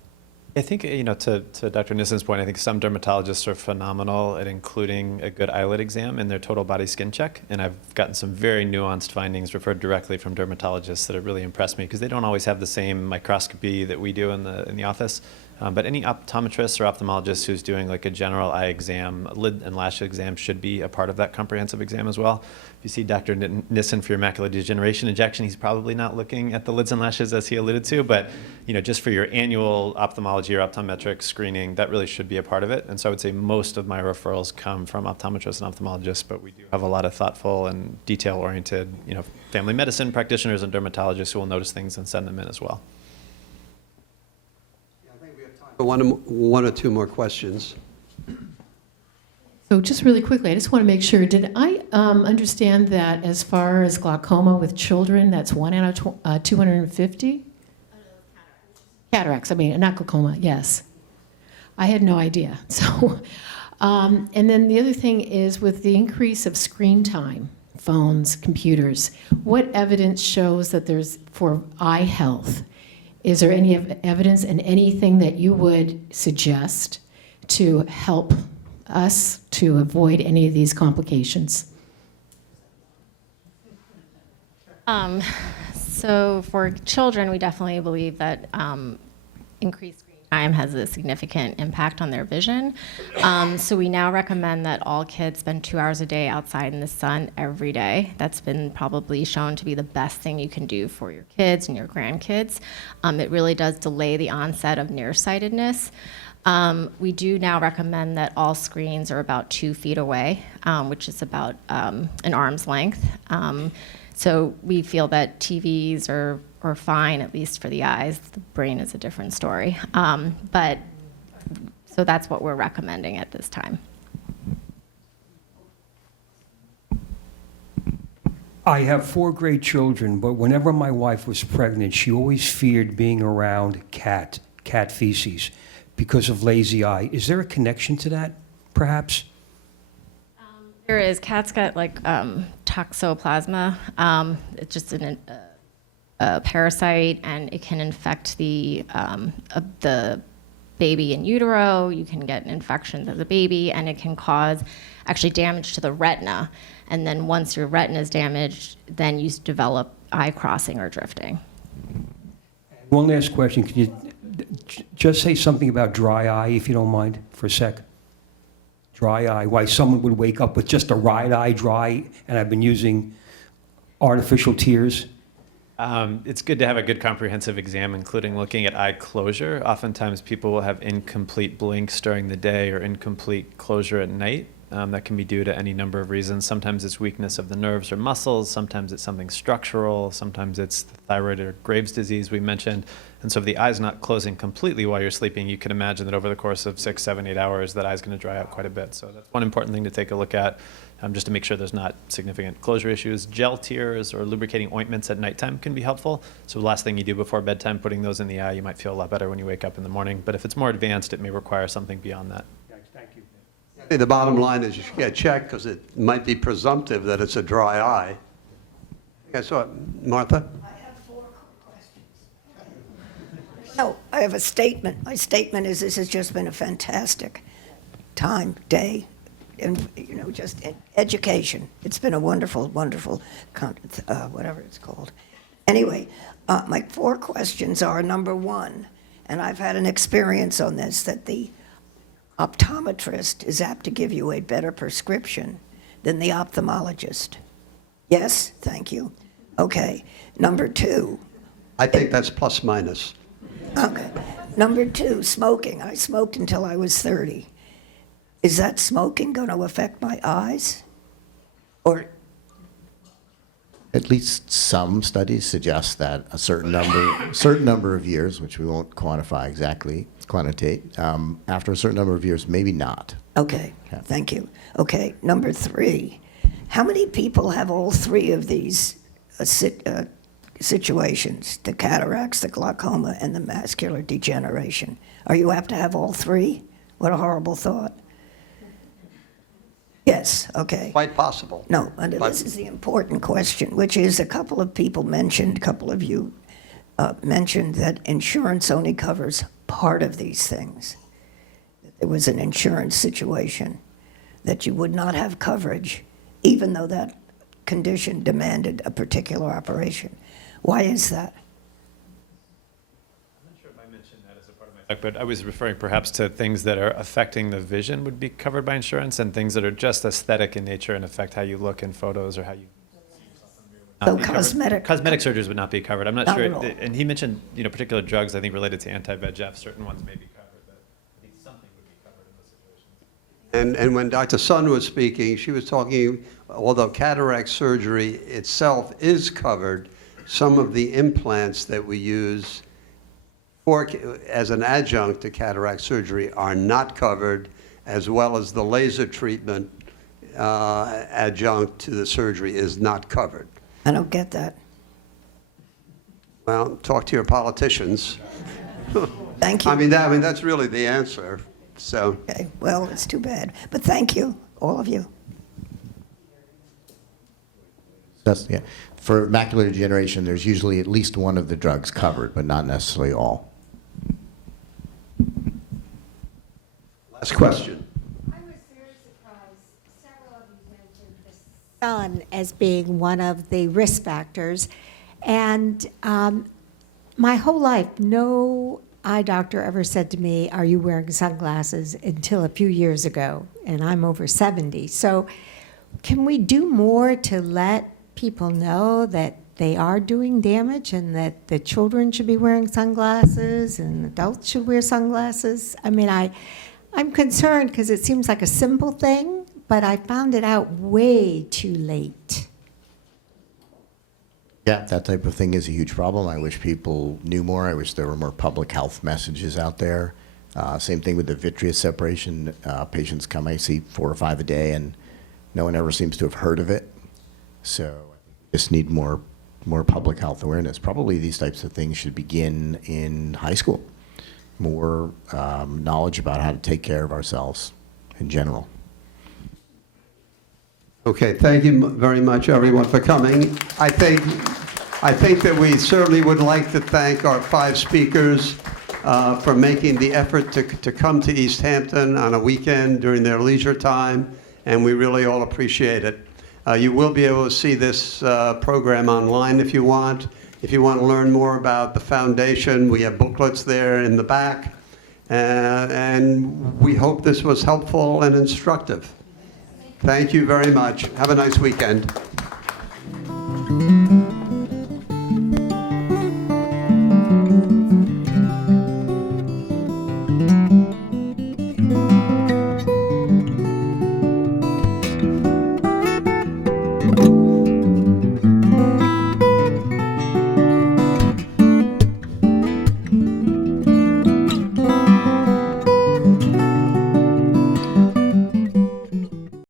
I think, you know, to Dr. Nissen's point, I think some dermatologists are phenomenal at including a good eyelid exam in their total body skin check. And I've gotten some very nuanced findings referred directly from dermatologists that have really impressed me because they don't always have the same microscopy that we do in the office. But any optometrist or ophthalmologist who's doing like a general eye exam, lid and lash exam should be a part of that comprehensive exam as well. If you see Dr. Nissen for your macular degeneration injection, he's probably not looking at the lids and lashes as he alluded to, but you know, just for your annual ophthalmology or optometric screening, that really should be a part of it. And so I would say most of my referrals come from optometrists and ophthalmologists, but we do have a lot of thoughtful and detail-oriented, you know, family medicine practitioners and dermatologists who will notice things and send them in as well. One or two more questions. So just really quickly, I just want to make sure, did I understand that as far as glaucoma with children, that's 1 out of 250? Cataracts, I mean, not glaucoma, yes. I had no idea. So And then the other thing is with the increase of screen time, phones, computers, what evidence shows that there's for eye health? Is there any evidence and anything that you would suggest to help us to avoid any of these complications? So for children, we definitely believe that increased screen time has a significant impact on their vision. So we now recommend that all kids spend 2 hours a day outside in the sun every day. That's been probably shown to be the best thing you can do for your kids and your grandkids. It really does delay the onset of nearsightedness. We do now recommend that all screens are about 2 feet away, which is about an arm's length. So we feel that TVs are fine, at least for the eyes. The brain is a different story. So that's what we're recommending at this time. I have 4 great children, but whenever my wife was pregnant, she always feared being around cat feces because of lazy eye. Is there a connection to that, perhaps? There is. Cats get like toxoplasma. It's just a parasite, and it can infect the baby in utero. You can get infections as a baby, and it can cause actually damage to the retina. And then once your retina is damaged, then you develop eye crossing or drifting. One last question. Can you just say something about dry eye, if you don't mind, for a sec? Dry eye, why someone would wake up with just a right eye dry, and I've been using artificial tears. It's good to have a good comprehensive exam, including looking at eye closure. Oftentimes people will have incomplete blinks during the day or incomplete closure at night. That can be due to any number of reasons. Sometimes it's weakness of the nerves or muscles. Sometimes it's something structural. Sometimes it's the thyroid or Graves' disease we mentioned. And so if the eye's not closing completely while you're sleeping, you can imagine that over the course of 6, 7, 8 hours, that eye's going to dry out quite a bit. So that's one important thing to take a look at, just to make sure there's not significant closure issues. Gel tears or lubricating ointments at nighttime can be helpful. So the last thing you do before bedtime, putting those in the eye, you might feel a lot better when you wake up in the morning. But if it's more advanced, it may require something beyond that. Thank you. I think the bottom line is you should get checked because it might be presumptive that it's a dry eye. Okay, so Martha? No, I have a statement. My statement is this has just been a fantastic day, and just education. It's been a wonderful, wonderful, whatever it's called. Anyway, my 4 questions are, number 1, and I've had an experience on this, that the optometrist is apt to give you a better prescription than the ophthalmologist. Yes? Thank you. Okay. Number 2. I think that's plus minus. Okay. Number 2, smoking. I smoked until I was 30. Is that smoking going to affect my eyes? Or At least some studies suggest that a certain number of years, which we won't quantitate, after a certain number of years, maybe not. Okay, Yeah. thank you. Okay, number 3, how many people have all 3 of these situations, the cataracts, the glaucoma, and the macular degeneration? Are you apt to have all 3? What a horrible thought. Yes, okay. Quite possible. No, and this is the important question, which is a couple of you mentioned that insurance only covers part of these things. That there was an insurance situation, that you would not have coverage, even though that condition demanded a particular operation. Why is that? I'm not sure if I mentioned that as a part of my talk, but I was referring perhaps to things that are affecting the vision would be covered by insurance, and things that are just aesthetic in nature and affect how you look in photos or how you see yourself in the mirror would not be covered. Cosmetic surgeries would not be covered. I'm not Not sure. at all. And he mentioned, particular drugs, I think, related to anti-VEGF. Certain ones may be covered, but I think something would be covered in those situations. And when Dr. Sun was speaking, she was talking, although cataract surgery itself is covered, some of the implants that we use as an adjunct to cataract surgery are not covered, as well as the laser treatment adjunct to the surgery is not covered. I don't get that. Well, talk to your politicians. Thank you. I mean, that's really the answer. So, Okay, well, it's too bad. But thank you, all of you. Yeah. For macular degeneration, there's usually at least one of the drugs covered, but not necessarily all. last question. I was very surprised. Several of you mentioned the sun as being one of the risk factors. And my whole life, no eye doctor ever said to me, "Are you wearing sunglasses?" until a few years ago, and I'm over 70. So can we do more to let people know that they are doing damage and that the children should be wearing sunglasses and adults should wear sunglasses? I mean, I'm concerned because it seems like a simple thing, but I found it out way too late. Yeah, that type of thing is a huge problem. I wish people knew more. I wish there were more public health messages out there. Same thing with the vitreous separation. Patients come, I see 4 or 5 a day, and no one ever seems to have heard of it. So we just need more public health awareness. Probably these types of things should begin in high school. More knowledge about how to take care of ourselves in general. Okay, thank you very much, everyone, for coming. I think that we certainly would like to thank our 5 speakers for making the effort to come to East Hampton on a weekend during their leisure time, and we really all appreciate it. You will be able to see this program online if you want. If you want to learn more about the foundation, we have booklets there in the back, and we hope this was helpful and instructive. Thank you very much. Have a nice weekend.